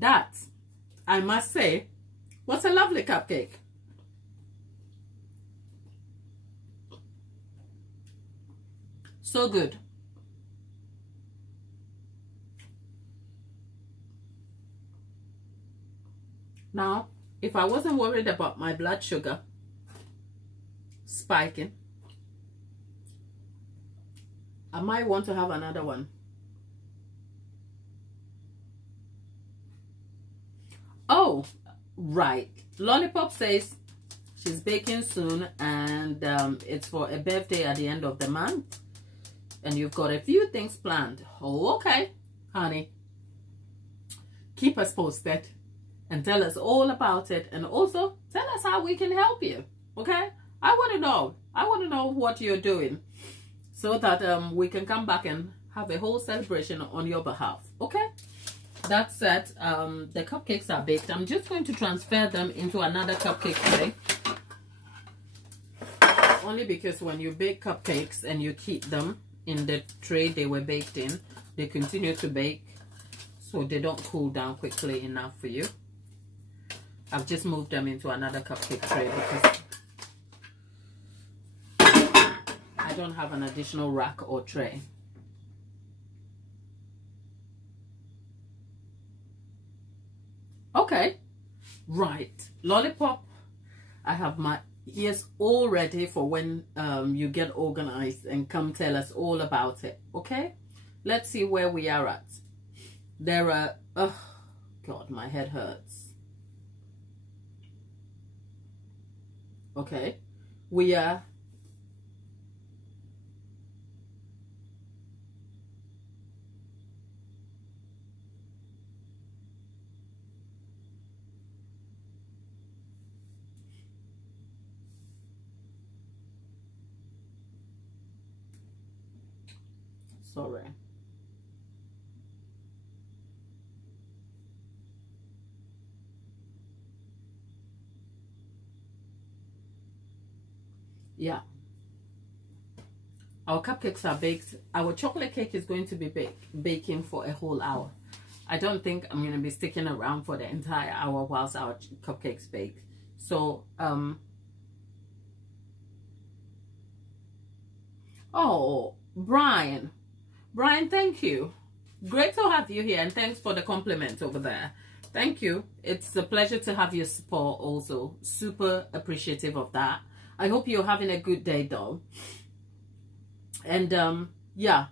That, I must say, was a lovely cupcake. So good. Now, if I wasn't worried about my blood sugar spiking, I might want to have another one. Oh, right. Lollipop says she's baking soon and it's for a birthday at the end of the month. And you've got a few things planned. Oh, okay, honey. Keep us posted and tell us all about it. And also tell us how we can help you. Okay? I want to know. I want to know what you're doing so that we can come back and have a whole celebration on your behalf. Okay? That said, the cupcakes are baked. I'm just going to transfer them into another cupcake tray. Only because when you bake cupcakes and you keep them in the tray they were baked in, they continue to bake, so they don't cool down quickly enough for you. I've just moved them into another cupcake tray because I don't have an additional rack or tray. Okay, right. Lollipop, I have my ears all ready for when you get organized and come tell us all about it. Okay, let's see where we are at. There are, oh God, my head hurts. Okay, we are sorry. Yeah. Our cupcakes are baked. Our chocolate cake is going to be baking for a whole hour. I don't think I'm going to be sticking around for the entire hour whilst our cupcakes bake. So, oh, Brian, thank you. Great to have you here, and thanks for the compliment over there. Thank you. It's a pleasure to have your support also. Super appreciative of that. I hope you're having a good day though. And yeah.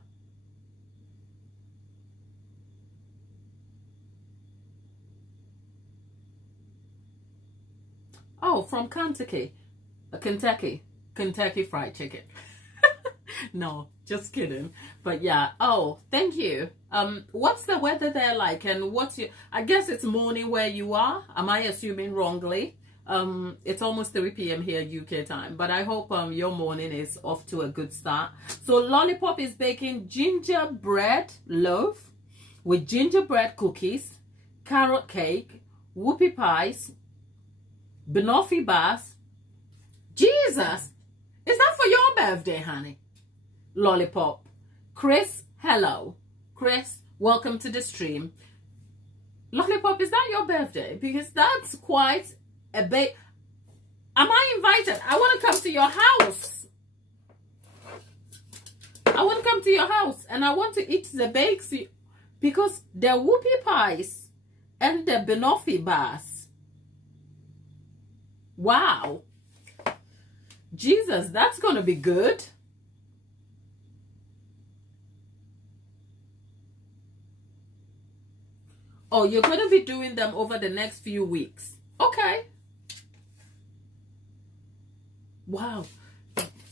Oh, from Kentucky. Kentucky Fried Chicken. No, just kidding. But yeah. Oh, thank you. What's the weather there like, and what's your, I guess it's morning where you are. Am I assuming wrongly? It's almost 3 p.m. here UK time, but I hope your morning is off to a good start. So Lollipop is baking gingerbread loaf with gingerbread cookies, carrot cake, whoopie pies, banoffee bars. Jesus, is that for your birthday, honey? Lollipop. Chris, hello. Chris, welcome to the stream. Lollipop, is that your birthday? Because that's quite a bit. Am I invited? I want to come to your house. I want to come to your house and I want to eat the bakes because the whoopie pies and the banoffee bars. Wow. Jesus, that's going to be good. Oh, you're going to be doing them over the next few weeks. Okay. Wow.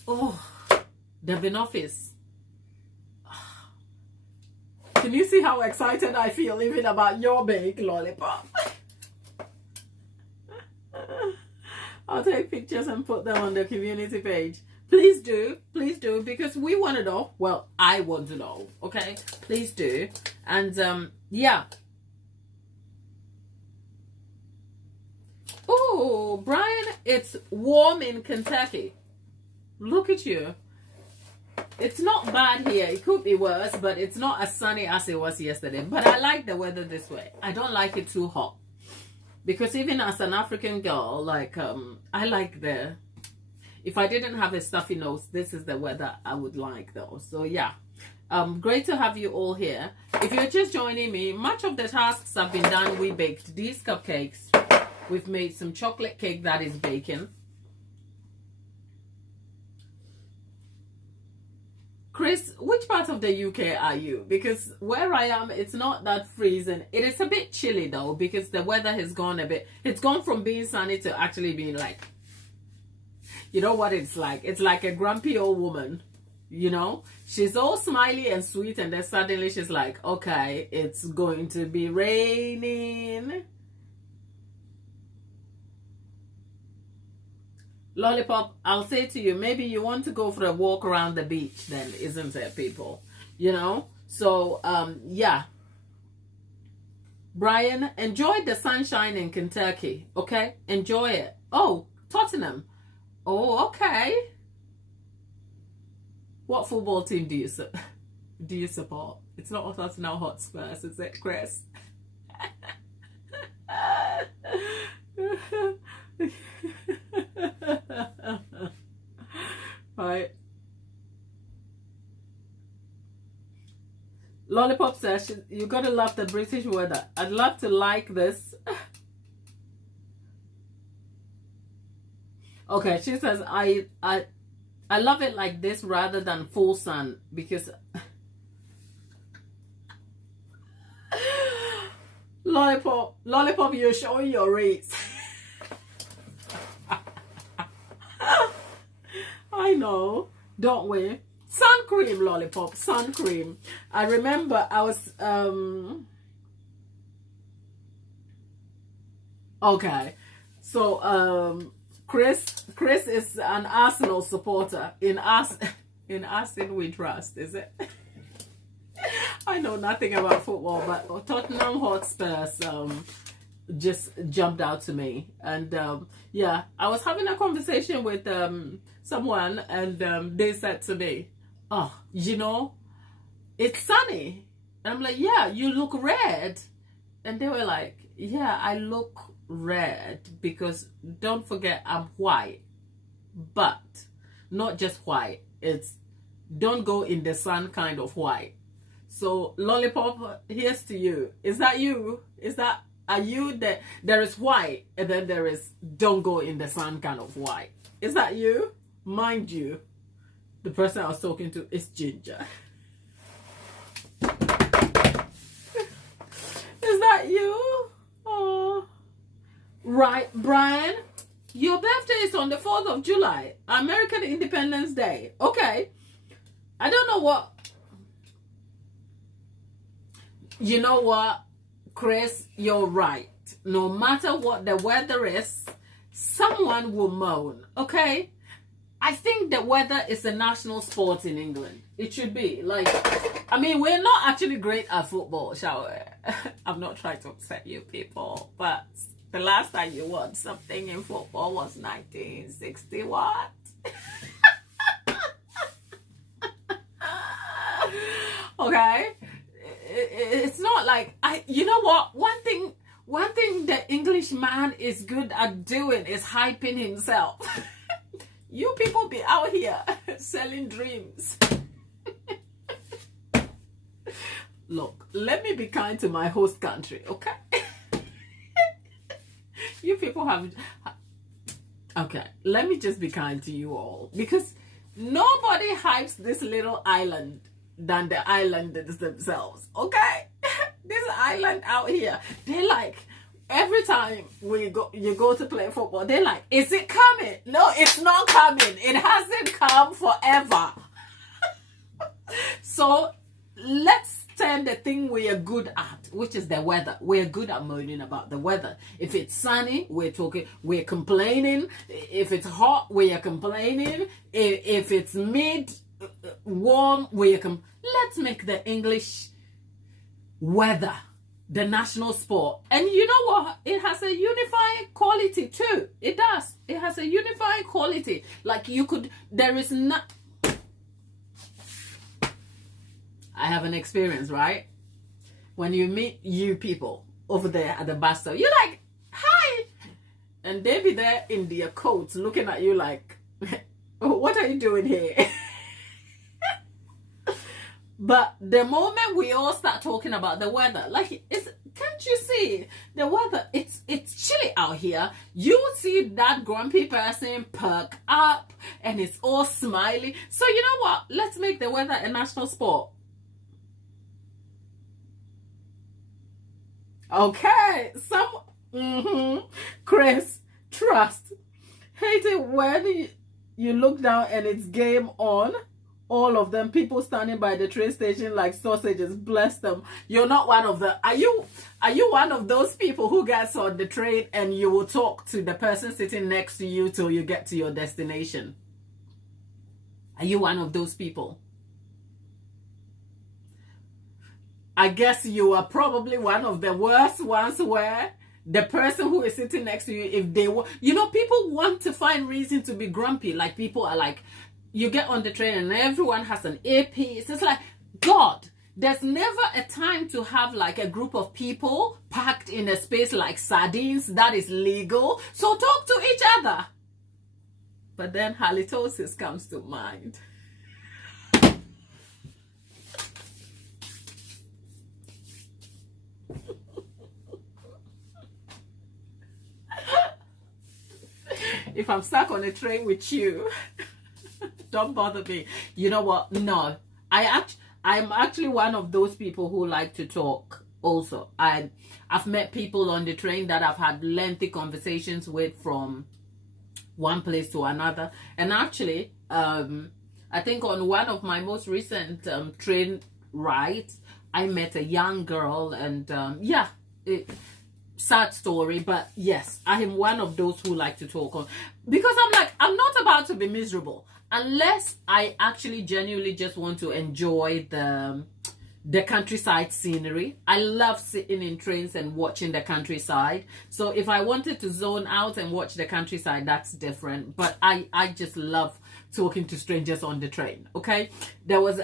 Oh, the banoffees. Can you see how excited I feel even about your bake, lollipop? I'll take pictures and put them on the community page. Please do, because we want to know. Well, I want to know, okay? Please do. And, yeah. Oh, Brian, it's warm in Kentucky. Look at you. It's not bad here. It could be worse, but it's not as sunny as it was yesterday. But I like the weather this way. I don't like it too hot. Because even as an African girl, like, I like if I didn't have a stuffy nose, this is the weather I would like though. So yeah, great to have you all here. If you're just joining me, much of the tasks have been done. We baked these cupcakes. We've made some chocolate cake that is baking. Chris, which part of the UK are you? Because where I am, it's not that freezing. It is a bit chilly though, because the weather has gone a bit, it's gone from being sunny to actually being like, you know what it's like? It's like a grumpy old woman, you know? She's all smiley and sweet and then suddenly she's like, okay, it's going to be raining. Lollipop, I'll say to you, maybe you want to go for a walk around the beach then, isn't it, people? You know? So, yeah. Brian, enjoy the sunshine in Kentucky, okay? Enjoy it. Oh, Tottenham. Oh, okay. What football team do you support? It's not Tottenham Hotspurs, is it, Chris? Right. Lollipop says you gotta love the British weather. I'd love to like this. Okay, she says I love it like this rather than full sun because Lollipop, you're showing your rates. I know, don't we? Sun cream, Lollipop, sun cream. I remember I was okay. So Chris is an Arsenal supporter. In Arsenal we trust, is it? I know nothing about football, but Tottenham Hotspurs just jumped out to me. And yeah, I was having a conversation with someone and they said to me, oh, you know, it's sunny. And I'm like, yeah, you look red. And they were like, yeah, I look red because don't forget I'm white. But not just white, it's don't go in the sun kind of white. So Lollipop, here's to you. Is that you? Are you that there is white and then there is don't go in the sun kind of white? Is that you? Mind you, the person I was talking to is ginger. Is that you? Oh, right, Brian. Your birthday is on the 4th of July, American Independence Day. Okay, I don't know what. You know what, Chris, you're right. No matter what the weather is, someone will moan, okay? I think the weather is a national sport in England. It should be. Like, I mean, we're not actually great at football, shall we? I'm not trying to upset you people, but the last time you won something in football was 1960 what? Okay? It's not like you know what, one thing one thing the English man is good at doing is hyping himself. You people be out here selling dreams. Look, let me be kind to my host country, okay? You people have... Okay, let me just be kind to you all. Because nobody hypes this little island than the islanders themselves, okay? This island out here, they like... Every time you go to play football, they're like, is it coming? No, it's not coming. It hasn't come forever. So let's turn the thing we are good at, which is the weather. We're good at moaning about the weather. If it's sunny, we're complaining. If it's hot, we are complaining. If it's warm, let's make the English weather the national sport. And you know what? It has a unifying quality too. It does. It has a unifying quality. Like there is not... I have an experience, right? When you meet you people over there at the bus stop, you're like, hi! And they be there in their coats looking at you like, what are you doing here? But the moment we all start talking about the weather, like, can't you see the weather? It's chilly out here. You see that grumpy person perk up and it's all smiley. So you know what? Let's make the weather a national sport. Okay, Chris, trust. Hate it when you look down and it's game on. All of them, people standing by the train station like sausages, bless them. You're not one of the... Are you one of those people who gets on the train and you will talk to the person sitting next to you till you get to your destination? Are you one of those people? I guess you are probably one of the worst ones where the person who is sitting next to you, if they were... You know, people want to find reason to be grumpy. Like, people are like... You get on the train and everyone has an earpiece. It's like, God, there's never a time to have like a group of people packed in a space like sardines that is legal. So talk to each other. But then halitosis comes to mind. If I'm stuck on a train with you, don't bother me. You know what? No, I'm actually one of those people who like to talk. Also, I've met people on the train that I've had lengthy conversations with from one place to another. And actually, I think on one of my most recent train rides, I met a young girl, and sad story, but yes, I am one of those who like to talk on, because I'm like, I'm not about to be miserable unless I actually genuinely just want to enjoy the countryside scenery. I love sitting in trains and watching the countryside. So if I wanted to zone out and watch the countryside, that's different. But I just love talking to strangers on the train. Okay, there was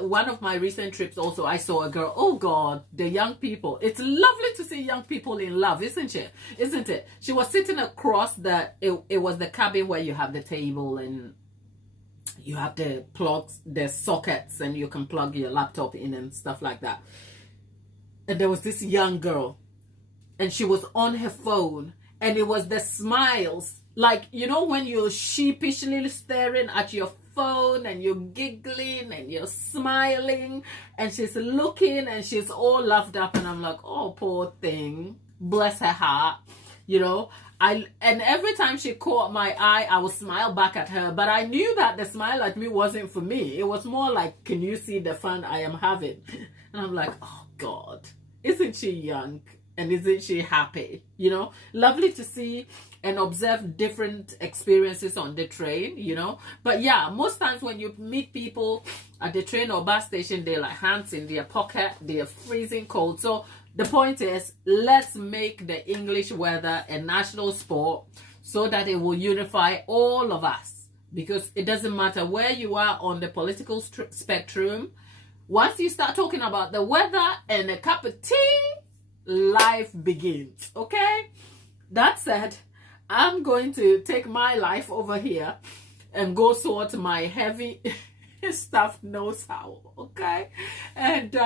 one of my recent trips also, I saw a girl. Oh God, the young people, it's lovely to see young people in love, isn't it? She was sitting across it was the cabin where you have the table and you have the plugs, the sockets, and you can plug your laptop in and stuff like that. And there was this young girl and she was on her phone, and it was the smiles. Like, you know, when you're sheepishly staring at your phone and you're giggling and you're smiling, and she's looking and she's all laughed up, and I'm like, oh, poor thing, bless her heart, you know. And every time she caught my eye, I would smile back at her, but I knew that the smile at me wasn't for me. It was more like, can you see the fun I am having? And I'm like, oh God, isn't she young? And isn't she happy? You know, lovely to see and observe different experiences on the train, you know. But yeah, most times when you meet people at the train or bus station, they're like hands in their pocket, they're freezing cold. So the point is, let's make the English weather a national sport so that it will unify all of us. Because it doesn't matter where you are on the political spectrum. Once you start talking about the weather and a cup of tea, life begins. Okay, that said, I'm going to take my life over here and go sort my heavy stuffed nose how. Okay, and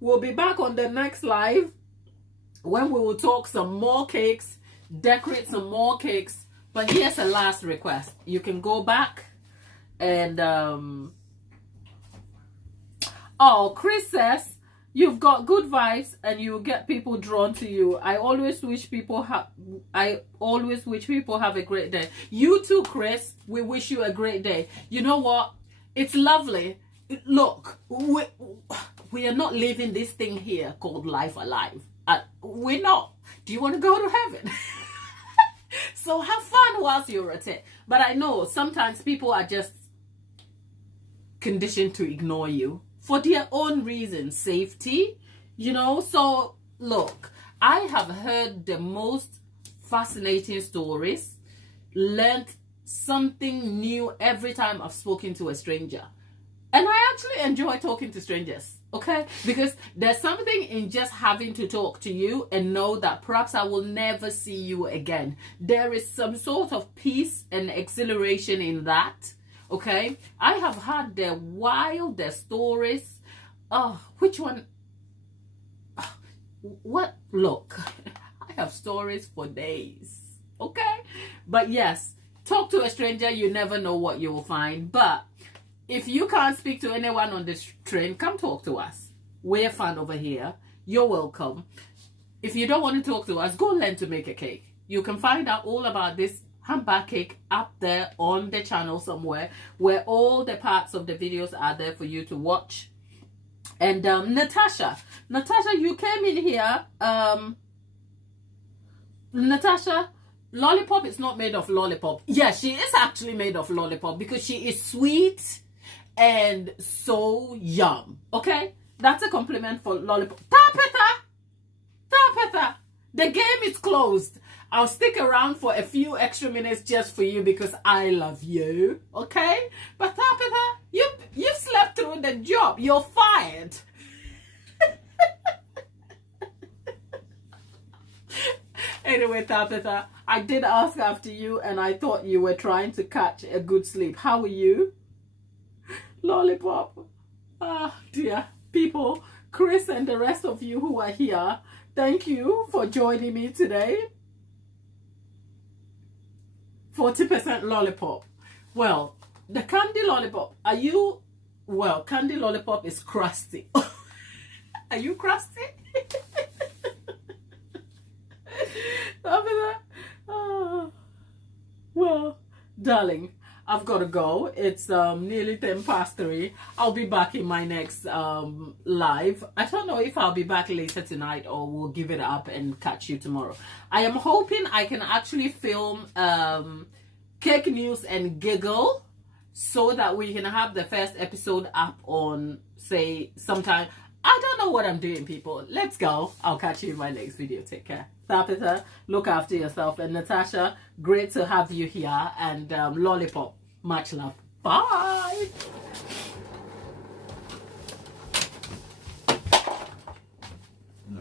we'll be back on the next live when we will talk some more cakes, decorate some more cakes. But here's a last request. You can go back and oh, Chris says you've got good vibes and you get people drawn to you. I always wish people have a great day. You too, Chris. We wish you a great day. You know what? It's lovely. Look, we are not living this thing here called life alive. We're not. Do you want to go to heaven? So have fun whilst you're at it. But I know sometimes people are just conditioned to ignore you for their own reasons, safety, you know. So look, I have heard the most fascinating stories, learned something new every time I've spoken to a stranger. And I actually enjoy talking to strangers, okay? Because there's something in just having to talk to you and know that perhaps I will never see you again. There is some sort of peace and exhilaration in that, okay? I have had the wildest stories. Oh, which one? What? Look, I have stories for days, okay? But yes, talk to a stranger, you never know what you will find. But if you can't speak to anyone on this train, come talk to us. We're fun over here. You're welcome. If you don't want to talk to us, go learn to make a cake. You can find out all about this handbag cake up there on the channel somewhere, where all the parts of the videos are there for you to watch. And Natasha, you came in here. Natasha, lollipop is not made of lollipop. Yeah, she is actually made of lollipop because she is sweet and so yum. Okay, that's a compliment for lollipop. Tapeta, the game is closed. I'll stick around for a few extra minutes just for you because I love you. Okay, but Tapeta, you slept through the job. You're fired. Anyway, Tapeta, I did ask after you and I thought you were trying to catch a good sleep. How are you? Lollipop. Ah, dear. People, Chris and the rest of you who are here, thank you for joining me today. 40% lollipop. Well, the candy lollipop, are you... Well, candy lollipop is crusty. Are you crusty? Oh, well, darling, I've got to go. It's nearly 3:10. I'll be back in my next live. I don't know if I'll be back later tonight or we'll give it up and catch you tomorrow. I am hoping I can actually film Cake News and Giggle so that we can have the first episode up on, say, sometime. I don't know what I'm doing, people. Let's go. I'll catch you in my next video. Take care. Tapita, look after yourself. And Natasha, great to have you here. And Lollipop, much love. Bye. No.